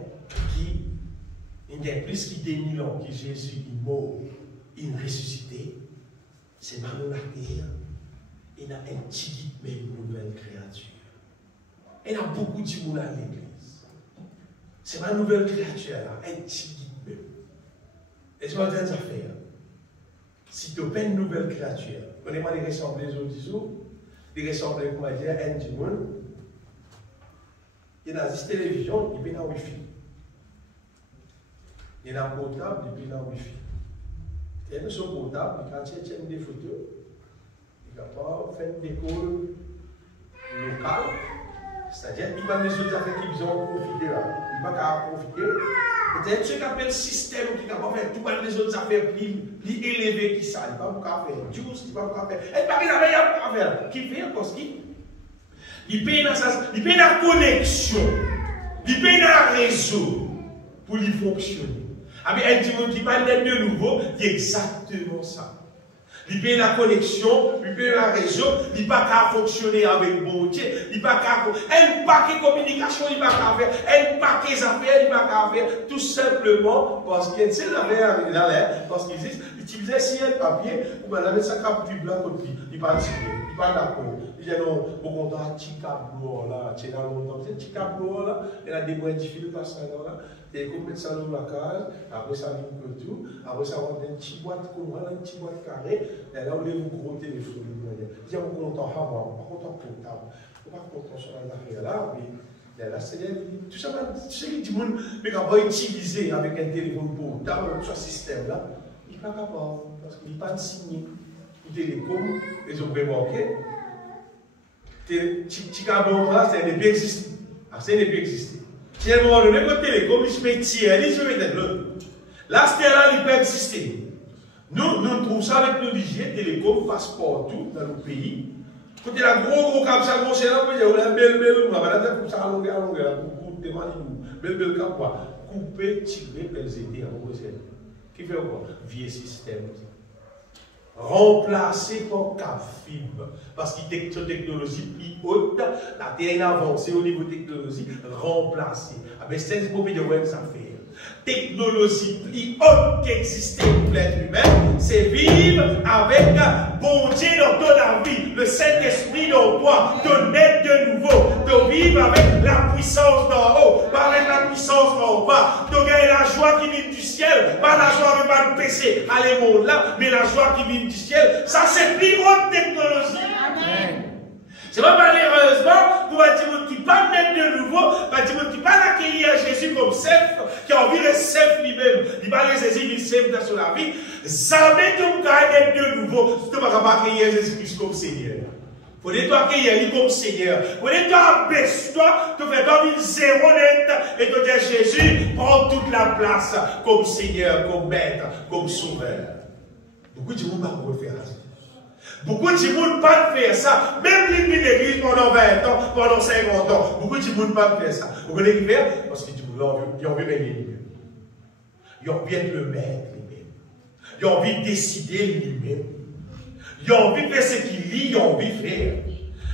qui, il y a plus que 2000 ans que Jésus est mort, il est ressuscité. C'est dans la terre, il y a un petit mais une nouvelle créature. Il y a beaucoup de gens à l'église. C'est ma nouvelle créature là, un petit même. Et je vais dire des affaires. Si tu as une nouvelle créature, on est les ressembler les autres jours, les ressembler, comment dire, un petit monde. Il y a la télévision, il y a un Wi-Fi. Il y a un portable, il y a un Wi-Fi. Il y a son portable, quand il tient des photos, il va pas faire des calls locales, c'est-à-dire qu'il va les autres affaires qui ont profité là, il va pas profiter. Peut-être ce qu'on appelle système qui va pas faire toutes les autres affaires plus élevées qui ça, il va pas faire juice, il va pas faire. Et par exemple, il y a pas faire qui fait parce qu'il paye la connexion, il paye le réseau pour lui fonctionner. Mais un petit monde qui parle de nouveau, c'est exactement ça. Il paye la connexion, il paye le réseau, il n'a pas qu'à fonctionner avec bon Dieu, il n'a pas qu'à faire, un paquet communication, il n'a pas qu'à faire, un paquet affaires, il n'a pas qu'à faire, tout simplement parce qu'il y a une affaire dans l'air, parce qu'il utilisait si un papier, ou bien il avait sa cape du blanc côté, il pas signé, il pas d'accord. Il y a un bon temps, un petit tableau là, tu as longtemps, c'est un petit tableau là, il a des moyens difficiles dans ça là. Et comme mettre ça dans la case, après ça ligne que tout, après ça on a une petite boîte comme ça, une petite boîte carrée, et là on a un gros téléphone. Il y a un compte en haut, pas compte en portable, pas compte sur l'affaire là, mais là c'est tout ça, ce que tout le monde mais quand on va utiliser avec un téléphone portable, ce système là, il n'est pas capable, parce qu'il n'est pas signé. Il télécom, ils ont vraiment ok. Ticabon là, c'est un peu existé. C'est un peu existé. Si à un moment donné, le télécom, il se met tiers, il se met de l'autre. Là, c'est là, il peut exister. Nous trouvons ça avec nos vigiers, télécom, passe-partout dans nos pays. Quand il y a un gros cap, ça gros, c'est là, il y a un bel, on va dire comme ça, à longueur, pour demander nous, bel cap, quoi. Couper, tirer, aider, en gros, c'est. Qui fait quoi? Vieux système. Remplacé par cap fibre. Parce qu'il y a une technologie plus haute, la terre avancée au niveau de technologie, remplacé. Mais c'est ce que ça fait. Technologie plus haute qui existait pour l'être humain, c'est vivre avec bon Dieu dans ton vie, le Saint-Esprit dans toi, te naître de nouveau, de vivre avec la puissance d'en haut, pas avec la puissance d'en bas, de gagner la joie qui vient du ciel, pas la joie qui va te pécher à les mondes là, mais la joie qui vient du ciel. Ça, c'est plus haute technologie. Amen. C'est pas malheureusement pour un Timothée qui pas naître de nouveau, un Timothée qui pas accueillir Jésus comme chef, qui a envie de chef lui-même, il va les Jésus qui chef dans sa vie. Jamais tu ne peux naître de nouveau, tu ne peux pas accueillir Jésus-Christ comme Seigneur. Faut que tu accueillir lui comme Seigneur. Faut que tu abaisse-toi, tu fais comme une zéro net et tu dis Jésus prend toute la place comme Seigneur, comme maître, comme sauveur. Beaucoup de gens ne peuvent pas faire ça. Beaucoup de gens ne peuvent pas faire ça. Même l'église pendant 20 ans, pendant 50 ans. Beaucoup de gens ne peuvent pas faire ça. Vous connaissez faire? Parce que ils ont envie de régner lui-même. Ils ont envie d'être le maître lui-même. Ils ont envie de décider lui-même. Ils ont envie de faire ce qu'il lit, ils ont envie de faire.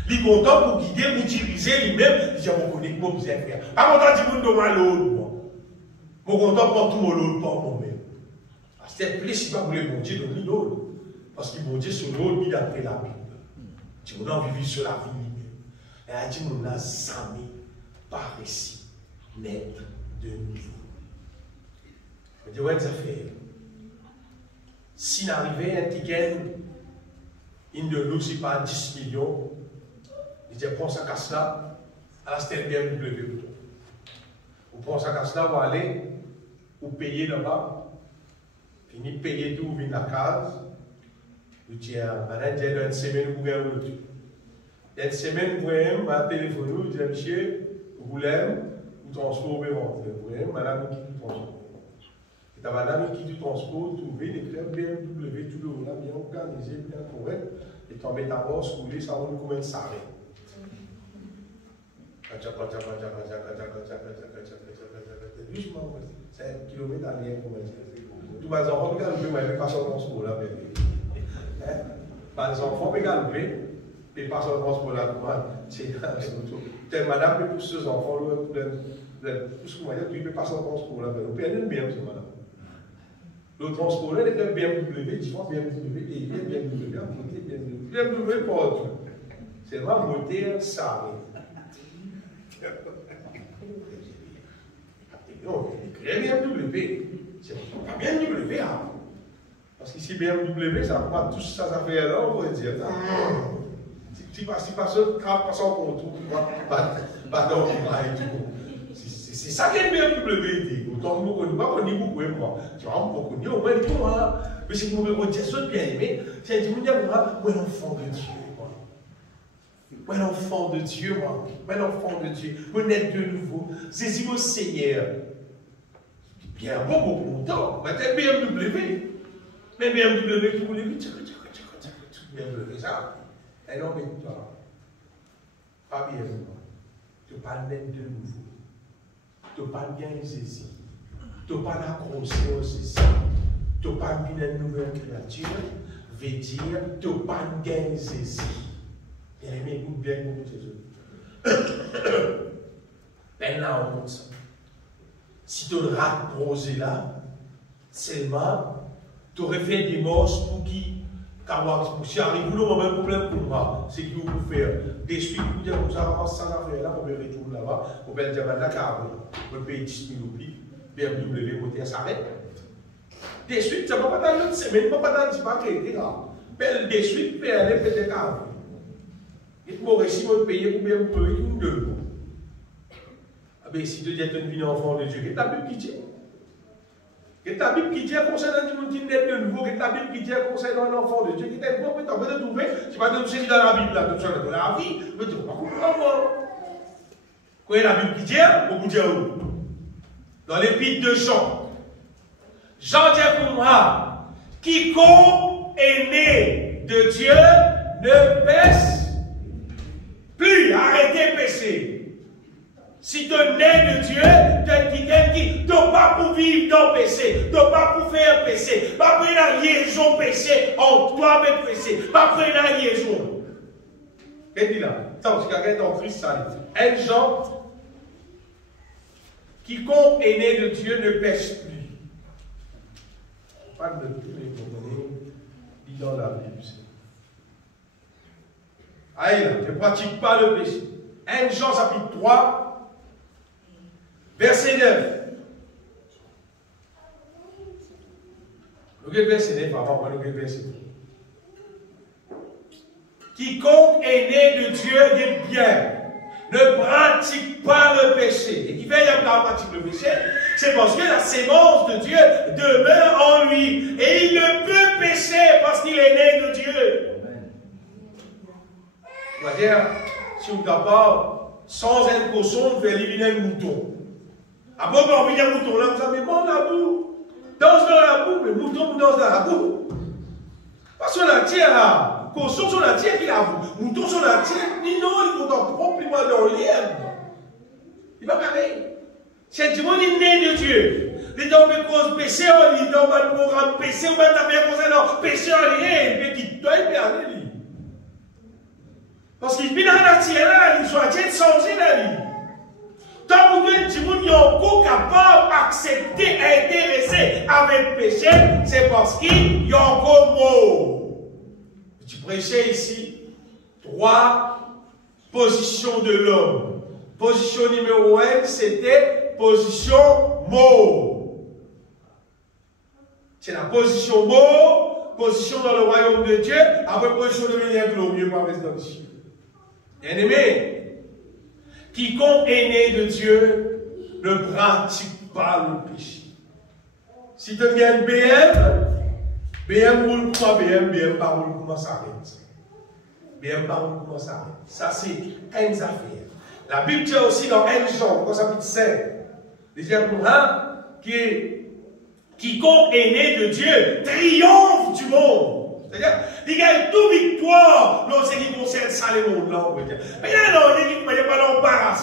Ils sont contents pour guider, pour diriger lui-même. Ils ont connu que vous allez faire. Pas content de vous donner l'autre. Je suis content pour tout le monde, pour moi-même. C'est plus si vous voulez mon Dieu, donner l'autre. Parce que mon Dieu, sur l'autre, il a pris la Bible. Tu m'as envie de vivre sur la vie lui-même. Et elle dit, on n'a jamais par ici naître de nouveau. Je dis, ouais, ça fait. Si n'arrivait un ticket, il ne nous dit pas 10 millions, il dit, prends ça casse là, à la stèle BMW. Vous prenez ça casse là, vous allez, vous payez là-bas, fini de payer tout, vous venez à la case. Vous dites, madame, il y a une semaine, vous gagnez le tout. Il y a une semaine, vous voyez, ma téléphone, vous dites, monsieur, vous l'aimez, vous transformez, vous voyez, madame, qui vous transforme. Et ta madame qui du transport, trouver les clubs BMW, tout le monde là, bien organisé, bien correct, et tu en mets ta bosse, rouler, ça va nous combien de sarrés. Doucement, c'est 1 kilomètre à l'heure, comment dire. Tous les enfants, regardez, mais ils passent au transport là, les enfants, regardez, ils passent au transport là, c'est madame, mais pour ces enfants, tout ce qu'on va dire, tu peux passer au transport là, vous perdez le bien, c'est madame. Le transport là, il est BMW, tu vois, BMW, et il est BMW, à côté, BMW partout. C'est vraiment moteur, ça. Non, il est BMW. C'est pas BMW, hein. Parce que si BMW, ça prend tout ça, ça fait là, on va dire. Si passe en contour, pas dans le tout. C'est ça qui est BMW. Autant que nous ne connaissons pas, on dit beaucoup, moi. Tu vois, on connaît, on va dire, mais c'est que nous me dire ça bien aimé. C'est un dire, moi, l'enfant de Dieu. Moi, l'enfant de Dieu, moi. Moi, l'enfant de Dieu. Vous naître de nouveau. C'est mon Seigneur. Bien, beaucoup longtemps. Mais BMW. Mais BMW, vous voulez vite. BMW, ça. Et non, mais toi. Pas bien, moi. Tu ne pas naître de nouveau. Tu ne pas bien saisir. Tu ne pas accrocher au saisir. Tu ne pas une nouvelle créature. Veut dire, tu ne pas bien saisir. Bien aimé, écoute bien, écoute Jésus. Peine la honte. Si tu rates posé là, seulement, tu aurais fait des morses pour qui, si arrive le moment problème pour moi, c'est que vous pouvez faire des suites, vous dire, vous avez ça à faire là, on va retourner là-bas, on va dire, là, car on va payer 10 000 oublies, BMW, côté, ça s'arrête. Des suites, ça ne va pas dans l'autre semaine, ça ne va pas dans le paquet, là. Des suites, peut aller peut-être à vous. Et pour réussir, on va payer pour bien vous payer tout de vous. Mais si tu dis que tu es un enfant de Dieu, qu'est-ce que ta Bible qui dit? Qu'est-ce que ta Bible qui dit concernant le monde qui naît de nouveau? Qu'est-ce que ta Bible qui dit concernant un enfant de Dieu? Qu'est-ce que tu vas trouver? Tu vas te trouver dans la Bible, là, tout ça, dans la vie, mais tu ne vas pas comprendre. Quoi est la Bible qui dit? Beaucoup dit où? Dans l'épître de Jean. Jean dit pour moi, Quiconque est né de Dieu ne pêche plus. Arrêtez de pécher. Si tu es né de Dieu, tu es quelqu'un qui ne doit pas pour vivre dans le péché, ne doit pas pour faire péché, pas prendre la liaison péché entre toi et le péché, pas prendre la liaison. Et puis là, ça aussi, quelqu'un dans Christ, ça dit. 1 Jean, quiconque est né de Dieu ne pêche plus. Pas de tout, mais vous comprenez, dit dans la Bible. Aïe, ne pratique pas le péché. 1 Jean chapitre 3, verset 9. Le verset 9, avant, le verset 9. Quiconque est né de Dieu est bien. Ne pratique pas le péché. Et qui fait qu'il pratique le péché, c'est parce que la sémence de Dieu demeure en lui. Et il ne peut pécher parce qu'il est né de Dieu. On va dire, si on parle, sans un cochon, on fait éliminer un mouton. Après, on va enlever un mouton. Là, vous savez, bon, la boue. Danse dans la boue, mais mouton danse dans la boue. Parce qu'on a tiré là. Cochon sur la tienne, il a vu. Mouton sur la tienne, ni non, il faut en proprement dans l'herbe. Il va pareil. C'est du monde, il est né de Dieu. Les gens qui cause péché, ils dans le programme péché, ou même la faire concernant péché en lien, mais qui doit être perdu. Parce qu'il vit dans la tienne là, il soit tienne changé la vie. Tant que tu monde est encore capable d'accepter, intéressé avec le péché, c'est parce qu'il y a encore mort. Tu prêchais ici 3 positions de l'homme. Position numéro 1, c'était position mort. C'est la position mort, position dans le royaume de Dieu, après position de manière glorieuse par les dans le ciel. Bien-aimé, quiconque est né de Dieu ne pratique pas le péché. Si tu as une BM roule pour moi, BM pas roule pour moi, ça arrête. BM pas roule pour moi, ça arrête. Ça, c'est une affaire. La Bible dit aussi dans 1 Jean, chapitre 5, il dit pour quiconque est né de Dieu triomphe du monde. C'est-à-dire, il gagne toute victoire dans ce qui concerne ça, le monde. Mais là, non, il n'y a pas d'embarras,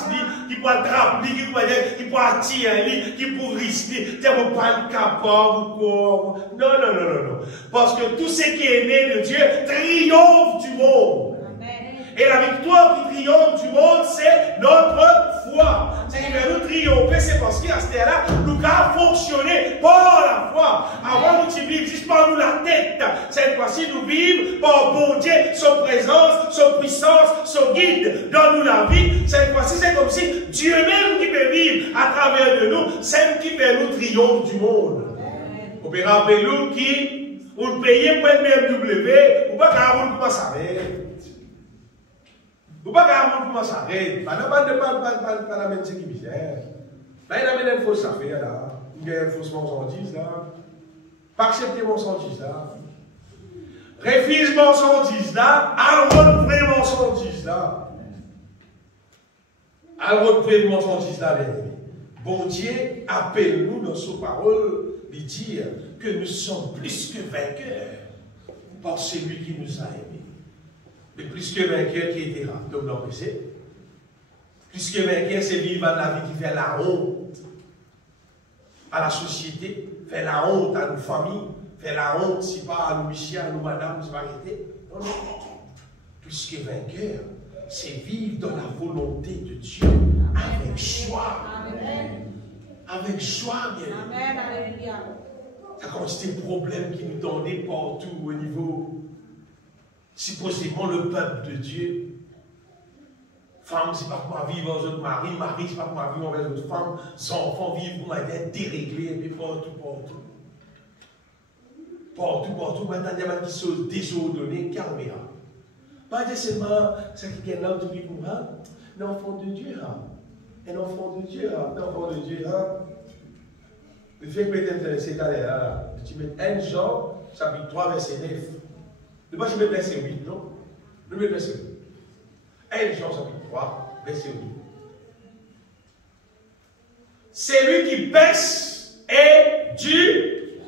qui peut attraper, qui peut attirer, qui peut risquer, qui ne peut pas être capable ou quoi. Non. Parce que tout ce qui est né de Dieu triomphe du monde. Et la victoire qui triomphe du monde, c'est notre foi. C'est qui va nous triompher, c'est parce qu'à ce là nous avons fonctionné par la foi. Avant, nous vivons juste par nous la tête. Cette fois-ci, nous vivons par bon Dieu, son présence, son puissance, son guide dans nous la vie. Cette fois-ci, c'est comme si Dieu même qui peut vivre à travers de nous, c'est qui fait nous triomphe du monde. On peut rappeler nous qui, on paye pour le BMW, ou pas qu'à on commence à faire. Vous ne pouvez pas comment ça arrête. Pas la même chose qui misère. Là, il y a une fausse affaire là. Il y a une fausse marchandise là. Pas accepter marchandise là. Refuse marchandise là. Alors, vrai marchandise là. Alors, vrai marchandise là, bien aimé. Bon Dieu, appelle-nous dans sa parole, lui dire que nous sommes plus que vainqueurs par celui qui nous a aimés. Mais plus que vainqueur qui était comme dans le péché. Plus que vainqueur, c'est vivre dans la vie qui fait la honte à la société, fait la honte à nos familles, fait la honte, si pas à nos messieurs, à nos madames, si pas arrêter. Non. Plus que vainqueur, c'est vivre dans la volonté de Dieu avec joie. Amen. Avec joie, bien. Amen. Alléluia. Ça consiste des problèmes qui nous donnaient partout au niveau. Supposément le peuple de Dieu. Femme, c'est pas pour moi vivre avec votre mari, mari, c'est pas pour moi vivre avec votre femme, sans enfants vivre pour moi être déréglé, et puis partout. Maintenant, il y a des qui sont désordonnées, caméra. Pas seulement, c'est quelqu'un là qui vit pour moi, un enfant de Dieu, un enfant de Dieu, Le fait que peut-être c'est là, tu mets 1 Jean, chapitre 3, verset 9. Ne pas je mets verset 8, non? Je mets verset 8. 1 Jean chapitre 3, verset 8. C'est lui qui pêche et du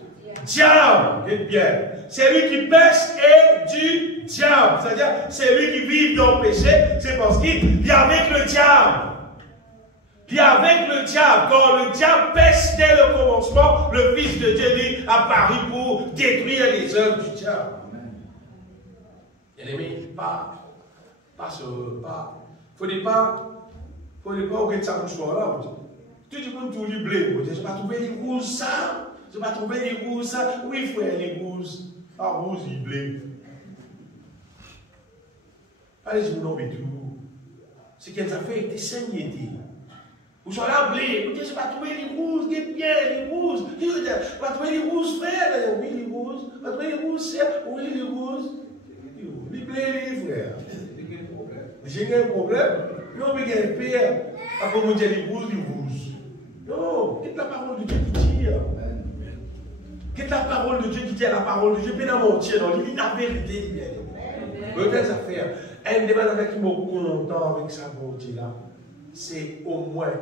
diable. Écoutez bien. C'est lui qui pêche et du diable. C'est-à-dire, c'est lui qui vit dans le péché, c'est parce qu'il est avec le diable. Il est avec le diable. Quand le diable pêche dès le commencement, le Fils de Dieu lui apparu pour détruire les œuvres du diable. Bien-aimé, faudrait pas que ça me soit là. Tout le monde tout du blé. Je ne vais pas trouver les rouges ça. Je ne vais pas trouver les rouges ça. Oui, frère, les rouges. Ah, rouge, il blé. Allez, je vous nomme tout. Ce qu'elles ont fait était saigné. Vous soyez là, blé. Je ne vais pas trouver les rouges, bien, les rouges. Je ne vais pas trouver les rouges, frère. Oui, les rouges. Je ne vais pas trouver les rouges, frère. Oui, les rouges. Les blés, les frères. J'ai un problème. Non, mais il y a un père. Après, on dit les rouges, les rouges. Non, qu'est-ce que la parole de Dieu qui dit? Qu'est-ce que la parole de Dieu qui dit? La parole de Dieu, bien mentir, non, il dit la vérité. Peut-être ça fait. Un des gens qui sont contents avec sa bonté là, c'est au moins,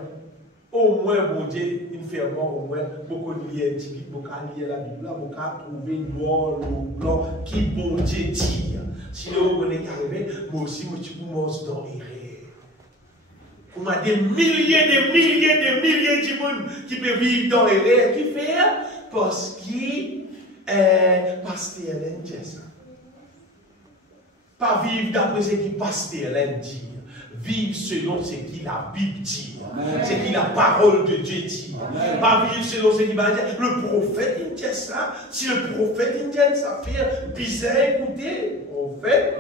bon Dieu, une fermement, au moins, beaucoup de liens typiques, beaucoup de liens la Bible, beaucoup de trouver noir, blanc, qui bon Dieu dit. Sinon, vous connaissez carrément, moi aussi, je commence dans l'erreur. On a des milliers de monde qui peuvent vivre dans l'erreur. Qui fait? Parce qu'il pasteur l'intéresse. Pas vivre d'après ce que pasteur dit. Vivre selon ce que la Bible dit. Ce que la parole de Dieu dit. Pas vivre selon ce qu'il va dire. Le prophète dit ça. Si le prophète dit ça, fait bizarre, écoutez. Prophète.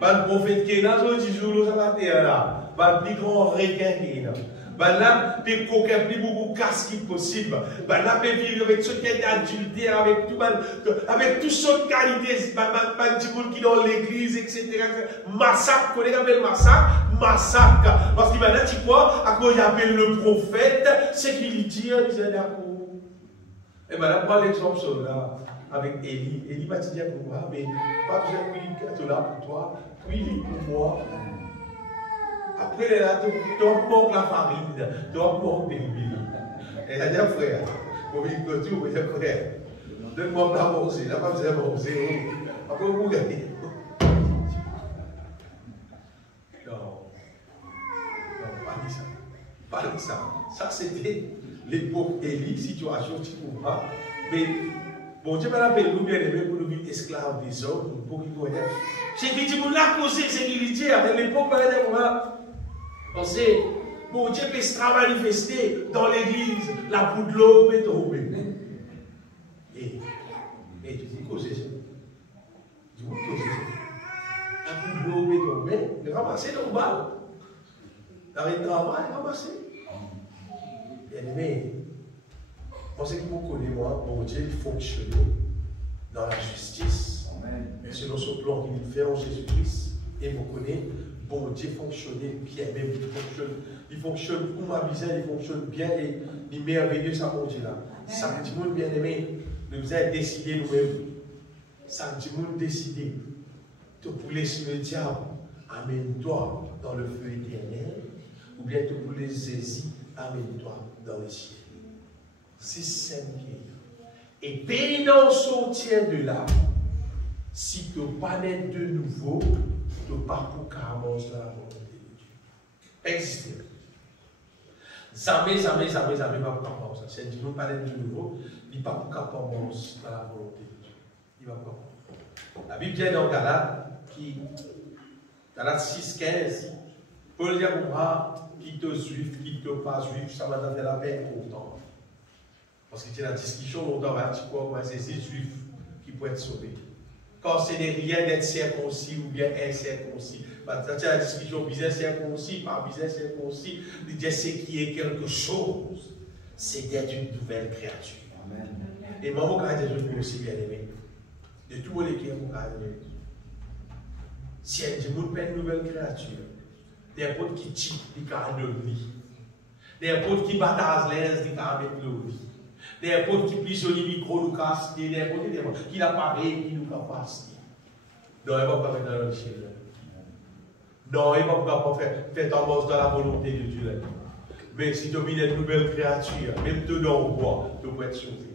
Le prophète qui est là, il joue sur la terre là. Le plus grand requin qui est là. Là, il peut coquer plus beaucoup de casques possible. Là, il peut vivre avec ceux qui est adultère, avec toutes sortes de qualités. Pas du monde qui est dans l'église, etc. Massacre, vous connaissez le massacre? Massacre. Parce qu'il va dire, tu vois, à quoi il appelle le prophète, c'est qu'il dit, il dit d'accord. Et bien là, prends l'exemple sur là, avec Élie. Élie va te dire pour moi, mais pas besoin de lui là pour toi, puis il est pour moi. Après, là, tu manques la farine, tu manques des huiles. Et elle dit, frère, pour venir que tu veux dire, frère, donne-moi de la manger, il n'a pas besoin de manger. Après, vous gagnez. Non, pas dit ça. Pas dit ça. Ça, c'était l'époque Élie, situation, tu comprends. Mais, bon Dieu m'a appelé nous bien aimés pour nous vivre esclaves des hommes, pour qu'ils connaissent. C'est que tu m'as causé, c'est qu'il dit, à l'époque, pensez, bon Dieu peut se manifester dans l'église, la bout de l'eau peut tomber. Et tu dis, causer ça. Tu dis, causer ça. La bout de l'eau peut tomber, mais ramasser dans le bal. L'arrêt de travail, ramasser. Bien aimé, pensez que vous connaissez, moi, bon Dieu, il fonctionne dans la justice. Amen. Selon ce plan qu'il fait en Jésus-Christ, et vous connaissez. Bon Dieu fonctionnait bien, même il fonctionne pour ma misère, il fonctionne bien et il est merveilleux, ça mon Dieu là. Ça me dit, mon bien aimé, nous avons décidé nous-mêmes. Ça me dit, mon décidé de pouler sur le diable, amène-toi dans le feu éternel, ou bien de pouler saisir, amène-toi dans le ciel. C'est simple. Et pénant sortir de là, si tu n'es pas né de nouveau, tu n'es pas pour carrément dans la volonté de Dieu. Exister. Jamais, pas pour carrément ça. C'est Dieu, pas né de nouveau, il n'est pas pour carrément dans la volonté de Dieu. Il ne va pas. La Bible dit dans Galates 6,15, Paul dit à moi, quitte aux juifs, quitte aux pas juifs, ça m'a donné la peine autant. Parce que tu as la discussion longtemps, tu crois que c'est ces juifs qui peuvent être sauvés. Quand ce n'est rien d'être circoncis ou bien incirconcis. Tu as la discussion bizarre circoncis, pas bizarre circoncis. Il dit c'est qui est quelque chose, c'est d'être une nouvelle créature. Amen. Et moi, mon caractère, je peux aussi bien aimer. De tout le monde qui est mon caractère. Si elle dit, mon père, une nouvelle créature, n'importe qui tue, il caractère de vie. N'importe qui bataille l'aise, il caractère de vie. N'importe qui plie sur les micros, nous casse, n'importe qui l'appareil, qui nous casse. Non, il ne va pas mettre dans le ciel. Non, il ne va pas faire tendance dans la volonté de Dieu. Mais si tu as une nouvelle créature, même te dans le bois, tu peux être sauvé.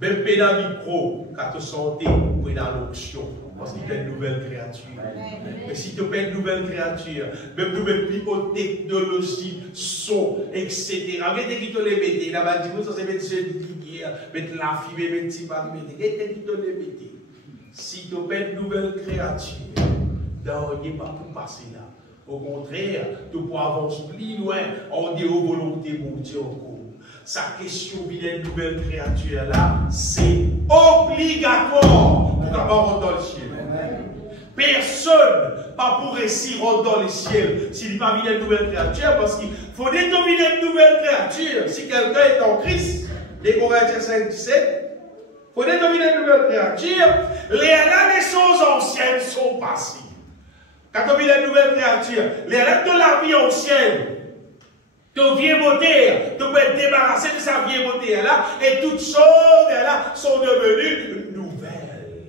Même pédale micro, quand tu santé, pour une l'onction. Parce qu'il y a une nouvelle créature. Mais si tu as une nouvelle créature, même nous mettons plus haute technologie, son, etc. Mettez qui te les mettez. Là, bas dit, ça c'est mettre ce qui mettre la fille, mettre si pas mettre. Mettez qui te les mettez. Si tu as une nouvelle créature, il n'y a pas pour passer là. Au contraire, tu peux avancer plus loin en des volontés pour Dieu encore. Sa question d'une nouvelle créature là, c'est obligatoire pour qu'on dans le ciel. Personne pas pour réussir dans le ciel s'il n'est pas une nouvelle créature, parce qu'il faut déterminer une nouvelle créature. Si quelqu'un est en Christ, les Corinthiens 5, 17, il faut déterminer une nouvelle créature. Les choses anciennes sont passées. Quand on vit une nouvelle créature, les règles de la vie ancienne, ton vieux moteur, tu peux être débarrassé de sa vieille moteur là, et toutes choses là sont devenues nouvelles.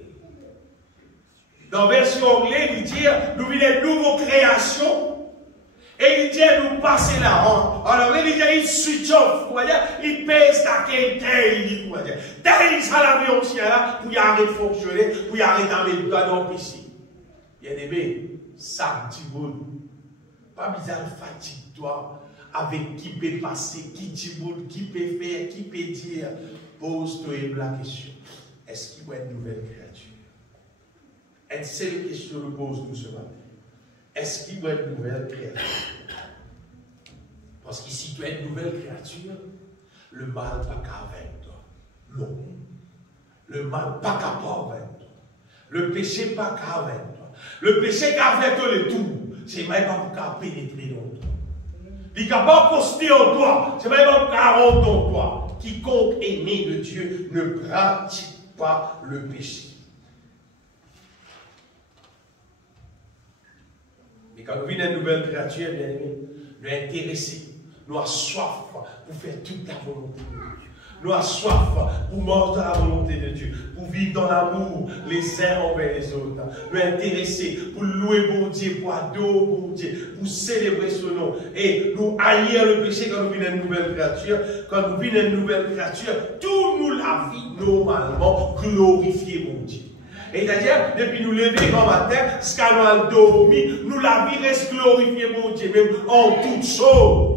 Dans la version anglaise, il dit, nous vivons une nouvelle création, et il dit, nous passer là. Alors là, il dit, il switch off, vous voyez, il pèse ta qualité, vous voyez. Dès ça la vie ancienne là, pour y arrêter de fonctionner, pour y arrêter dans le PC. Bien aimé, ça, petit monde, pas bizarre, fatigue-toi. Avec qui peut passer, qui dit, qui peut faire, qui peut dire, pose-toi la question. Est-ce qu'il y a une nouvelle créature? Est-ce que c'est la question que pose-nous ce matin? Est-ce qu'il y a une nouvelle créature? Parce que si tu as une nouvelle créature, le mal n'a pas qu'avec toi. Non. Le mal pas capable avec toi. Le péché pas qu'avec toi. Le péché qu'avec toi le tout, c'est même pas pour pénétrer dans toi. Il n'est pas posté en toi, c'est même pas carreau en toi. Quiconque est né de Dieu ne pratique pas le péché. Mais quand nous vivons une nouvelle créature, bien aimé, nous intéressés, nous avons soif pour faire toute la volonté de Dieu. Nous avons soif pour manger la volonté de Dieu, pour vivre dans l'amour les uns envers les autres. Nous intéressés pour louer bon Dieu, pour adorer bon Dieu, pour célébrer son nom. Et nous haïr le péché quand nous vivons une nouvelle créature. Quand nous vivons une nouvelle créature, tout nous la vie normalement glorifier mon Dieu. Et c'est-à-dire, depuis nous lever quand matin, jusqu'à nous dormir, nous la vie reste glorifier mon Dieu, même en toutes choses.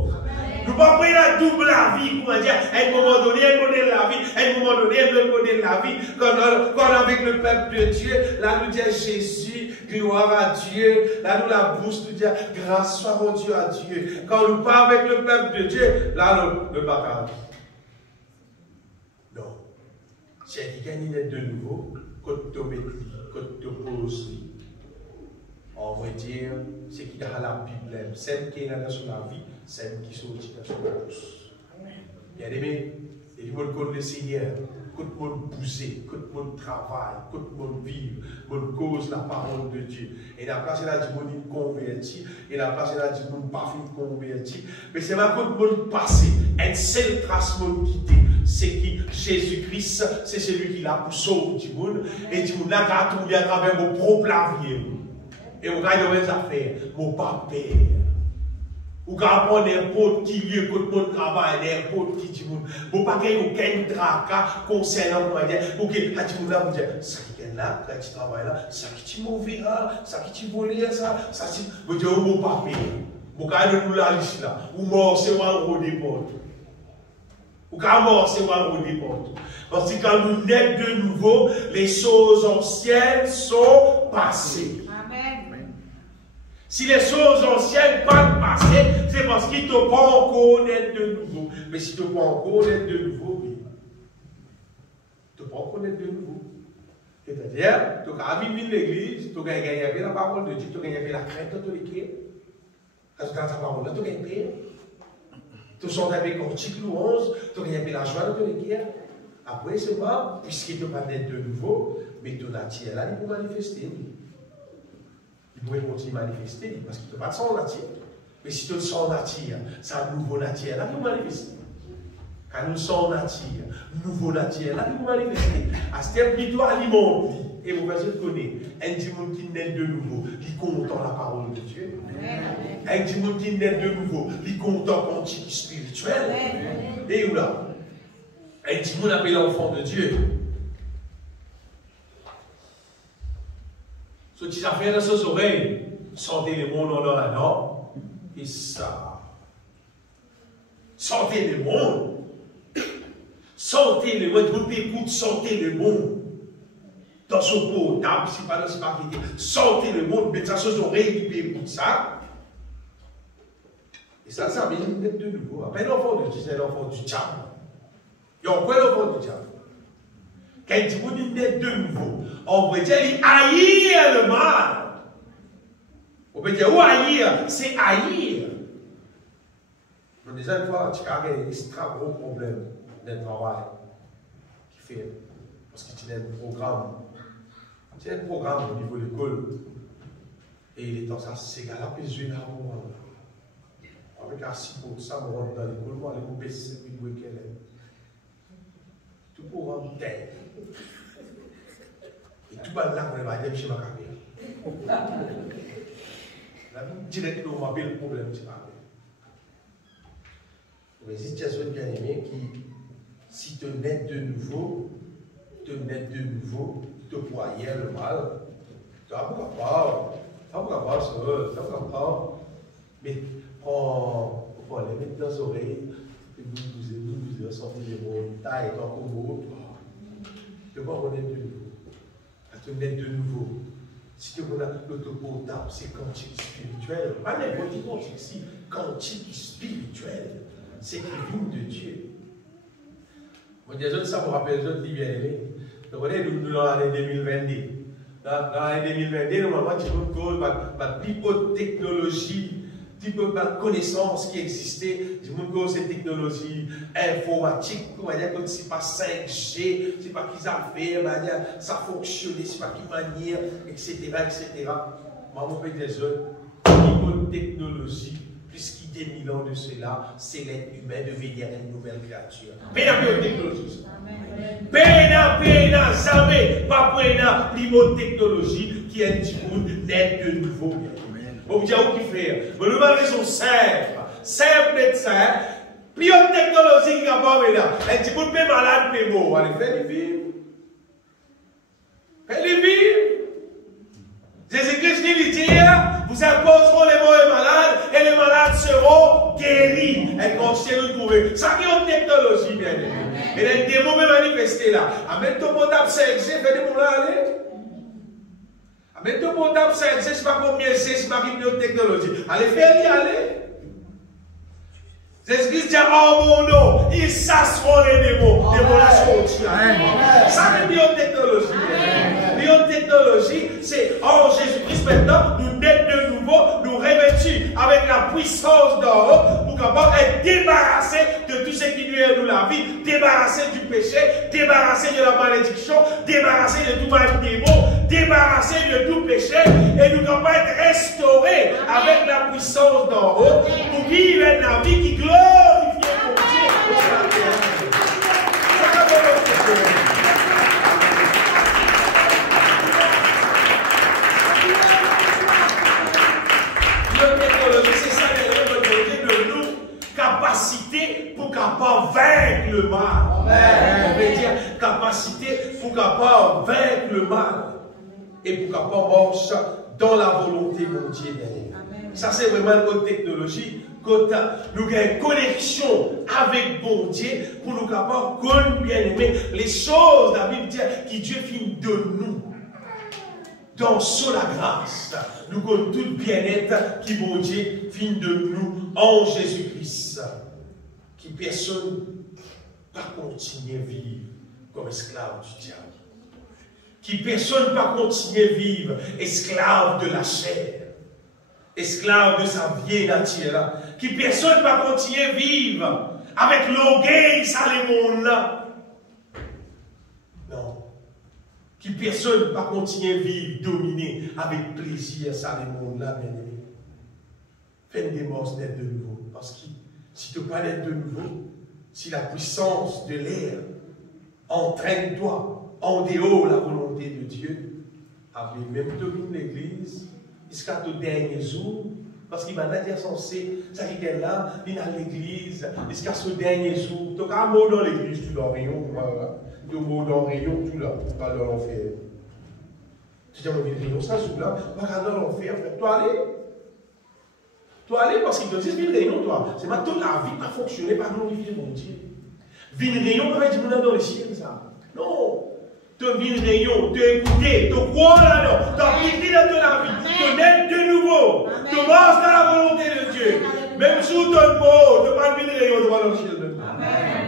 Nous ne pouvons pas prendre la double la vie pour dire, à un moment donné, elle connaît la vie, à un moment donné, elle connaît la vie. Quand avec le peuple de Dieu, là nous disons Jésus, gloire à Dieu. Là nous la bouche, nous disons grâce soit rendue à Dieu. Quand nous parlons avec le peuple de Dieu, là le bacard. Non. Si elle gagne de nouveau, quand tu mets, quand tu poses, on va dire, c'est qu'il y a la Bible, celle qui est là sur la vie, celle qui sortit dans son bouche. Bien aimé, et du monde connaît le Seigneur, que tout le monde bouger, que tout le monde travaille, que tout le monde vive, que tout le monde cause la parole de Dieu. Et la place là du monde converti, et la place là du monde pas converti. Mais c'est là que tout le monde passe, une seule trace monde quitté. C'est qui Jésus-Christ, c'est celui qui l'a pour sauver du monde. Et du monde là, quand tout vient à travers vos propres laviers. Et vous avez des affaires, mon papa. Vous pouvez prendre n'importe qui lieu, que tout le monde travaille, n'importe qui dit, vous ne pouvez pas aucun tracas concernant moi. Vous pouvez dire, ça qui est là, ça qui travaille là, ça qui est mauvais, ça qui est volé, ça qui est. Vous dites, mon papa. Vous pouvez nous la liste là. Vous morcez ou en haut des portes. Vous pouvez morcer ou en haut des portes. Parce que quand nous naissons de nouveau, les choses anciennes sont passées. Si les choses anciennes pas passées, c'est parce qu'il ne t'a pas encore naître de nouveau. Mais si tu ne pas encore naître de nouveau, oui. Tu ne pas encore naître de nouveau. C'est-à-dire, tu as vivre l'église, tu as gagné la parole de Dieu, tu as gagné la crainte de ton équipe. Quand tu as ta parole, tu as gagné paix. Tu sors avec l'article 11, tu as gagné la joie de ton équipe. Après, c'est pas, puisqu'il ne peut pas naître de nouveau, mais ton nature là, il peut manifester. Il pourrait continuer à manifester parce qu'il ne peut pas de son nature. Mais si tu le sens nature, c'est un nouveau nature là qui vous manifeste. Quand nous sommes nature, nouveau nature là qui vous manifeste. À ce terme, plutôt alimente. Et vous pouvez connaître un dimanche qui naît de nouveau, qui content la parole de Dieu. Un dimanche qui naît de nouveau, qui content quand il est spirituel. Et où là? Elle dit, on appelle l'enfant de Dieu. Ce qui s'affaire dans ses oreilles, sentez les mots dans la non. Et ça. Sentez les mots. Sentez les mots. Tout écoute, sentez les mots. Dans son portable, si pas dans ce paquet. Sentez le monde, mettez ça sur ses oreilles, il écoute ça. Et ça veut dire de nouveau. Après l'enfant de Dieu, c'est l'enfant du diable. Et on voit l'enfant du diable. Quand il dit vous dites de nouveau, on peut dire il haïr le mal. On peut dire ou haïr, c'est haïr. Donc déjà une fois, tu as un extra gros problème d'un travail qui fait, parce que tu as un programme. Tu as un programme au niveau de l'école. Et il est dans ça, c'est gars là, puis je vais là, avec un 6 pour ça, on rentre dans l'école, moi, les coupes, c'est plus doué qu'elle est. Tout pour rendre tête. Et tout le monde là, on va aller chez ma carrière. Là, directement, on m'appelle le problème, c'est pas vrai. Mais si tu as un bien-aimé qui, si tu nais de nouveau, te croyais le mal, tu n'as pas ça, mais on va les mettre dans les oreilles, et vous ressentez des mots, taille, tant qu'on mot, tu vas renaître de nouveau. Tu nais de nouveau. Si tu as l'autoportable, c'est quantique spirituel. Pas n'importe qui quantique, si quantique spirituel, c'est qui vient de Dieu. Moi, des autres, ça me rappelle les autres bien aimés. Donc, on est dans l'année 2022. Dans l'année 2022, normalement, tu peux cause ma plus haute technologie, tu peux ma connaissance qui existait, tu peux cause cette technologie informatique, on va dire que c'est pas 5G, c'est pas qu'ils affaires, ça fonctionnait, c'est pas qui manière, etc., etc. Maman peut des autres, plus haute technologie, plus qu'il y a 1000 ans de cela, c'est l'être humain devenir une nouvelle créature. Péna technologie. Péna, jamais, pas péna, l'immense technologie qui est du monde net de nouveau. On vous dit où qui fait. Vous avez raison simple médecin, plus haute technologie qui n'a pas là. Elle dit, vous êtes malade, mais bon, allez, faites-les vivre. Faites-les vivre. Jésus-Christ dit, vous imposeront les mauvais malades et les malades seront guéris. Et conseillez de trouver. Ça qui est une technologie, bien aimé. Et les démons même manifestés là. Amène ton portable 5G, fais des mots là, allez. Amène ton portable 5G, je ne sais pas combien c'est, je ne sais pas combien de technologie. Allez, fais-les, allez. Jésus-Christ dit, oh mon nom, ils chasseront les démons. Les démons là seront tués. Ça c'est une technologie. Biotechnologie, c'est en Jésus-Christ maintenant, nous naître de nouveau, nous revêtir avec la puissance d'en haut pour pouvoir être débarrassés de tout ce qui nuit à nous la vie, débarrassés du péché, débarrassés de la malédiction, débarrassés de tout mal démon, débarrassés de tout péché et nous pouvons être restaurés avec la puissance d'en haut pour vivre une vie qui glorifie mon Dieu sur la terre. C'est ça de nous, capacité pour capable vaincre le mal. Amen. Ça veut dire capacité pour capable vaincre le mal et pour capable marcher dans la volonté de Dieu. Ça c'est vraiment une autre technologie. Quand nous avons une connexion avec bon Dieu pour nous capables bien aimer les choses, la Bible dit, qui Dieu finit de nous. Dans sur la grâce, nous avons tout bien-être qui, bon Dieu, finit de nous en Jésus-Christ. Qui personne pas continuer à vivre comme esclave du diable. Qui personne pas continuer à vivre esclave de la chair. Esclave de sa vieille nature. Qui personne pas continuer à vivre avec l'orgueil, ça les mondes là. Qui personne ne va continuer à vivre, dominer avec plaisir, ça, les mondes-là, bien aimé. Fais une démence d'être de nouveau. Parce que si tu ne peux pas être de nouveau, si la puissance de l'air entraîne toi en dehors de la volonté de Dieu, avec même domine l'église, jusqu'à ton dernier jour, Parce qu'il va dire censé, ça qui est là, il est à l'église, jusqu'à ce dernier jour. Donc, un mot dans l'église, tu dans rayon, tu mot dans rayon, tu là, pas dans l'enfer. Tu dis, on vit rayon, ça joue là, pas dans l'enfer, frère. Toi, allez, parce qu'il te dit, vine rayon, toi. C'est maintenant la vie pas fonctionner, pas glorifier mon Dieu. Vine rayon, pas dire, dans les ciels, ça. Non. Te vine rayon, te écouter, te croire là-dedans, t'appliquer dans la vie, te naître de nouveau, te marcher dans la volonté de Dieu. Même sous ton mot, te pas vine rayon, tu vas dans le ciel de Dieu. Amen.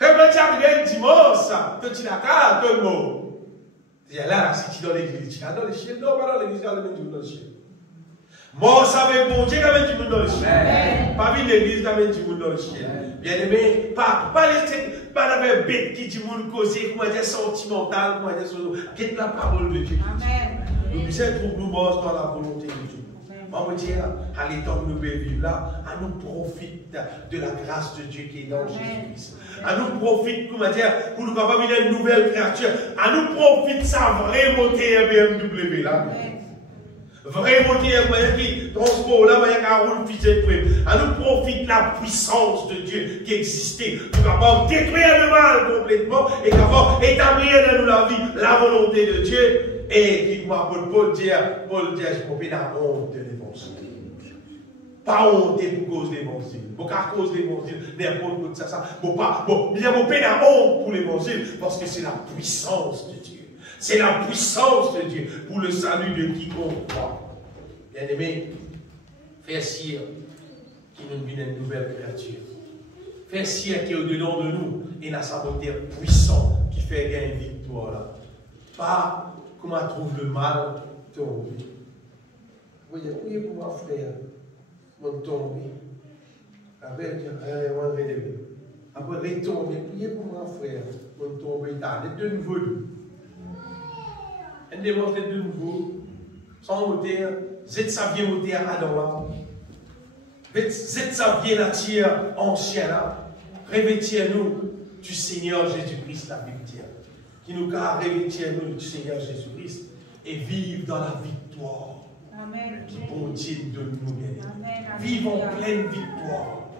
Et quand tu arrives un dimanche, te dis la carte, ton mot. Tu dis là, si tu es dans l'église, tu es dans le ciel, non, pas dans l'église, tu es dans le ciel. Moi, ça veut bon Dieu quand même du monde dans le ciel. Pas vivre l'église quand même du monde dans le ciel. Bien aimé, pas la bête qui dit monde causé, comment dire sentimental, comment dire sur nous. Qu'est-ce la parole de Dieu? Amen. Nous puissions trouver nous morts dans la volonté de Dieu. Moi, je dis, à l'état où nous vivons là, à nous profite de la grâce de Dieu qui est dans Jésus-Christ. À nous profite, comment dire, pour nous capables de une nouvelle créature. À nous profite sa vraie montée BMW là. Vraiment, qui transport là, il y a un rôle physique. À nous profite la puissance de Dieu qui existait pour capable détruire le mal complètement et capable établir dans nous la vie, la volonté de Dieu. Et qui moi, Paul dit, je ne pas honte de l'évangile. Pas honte pour cause de l'évangile. Pour cause de l'évangile, n'importe quoi ça. Il n'y a pas honte pour l'évangile parce que c'est la puissance de Dieu. C'est la puissance de Dieu pour le salut de quiconque croit. Bien aimé, frère Sire, qui nous vient une nouvelle créature. Frère Sire qui est au-dedans de nous et la saboteur puissant qui fait gagner une victoire là. Pas comment on trouve le mal tomber. Vous voyez, priez pour moi, frère, mon tomber. Après, retomber, priez pour moi, frère, mon tomber. De nouveau. Elle démontre de nouveau, sans moteur, c'est sa vieille moteur à Adam. C'est sa vieille nature ancienne là. Revêtir-nous du Seigneur Jésus-Christ, la Bible dit. Qui nous a revêtir-nous du Seigneur Jésus-Christ et vivre dans la victoire. Amen. Qui continue de nous gagner. Vivre en pleine victoire.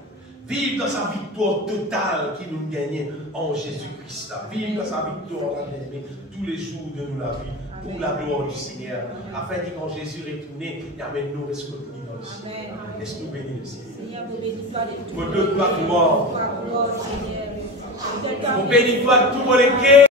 Vivre dans sa victoire totale qui nous gagne en Jésus-Christ. Vivre dans sa victoire tous les jours de nous la vie. Pour la gloire du Seigneur, afin que quand Jésus retourne, il amène nous rester dans le ciel. Laisse-nous bénir le Seigneur. Pour deux, gloire. Pour bénir toi, tout le monde.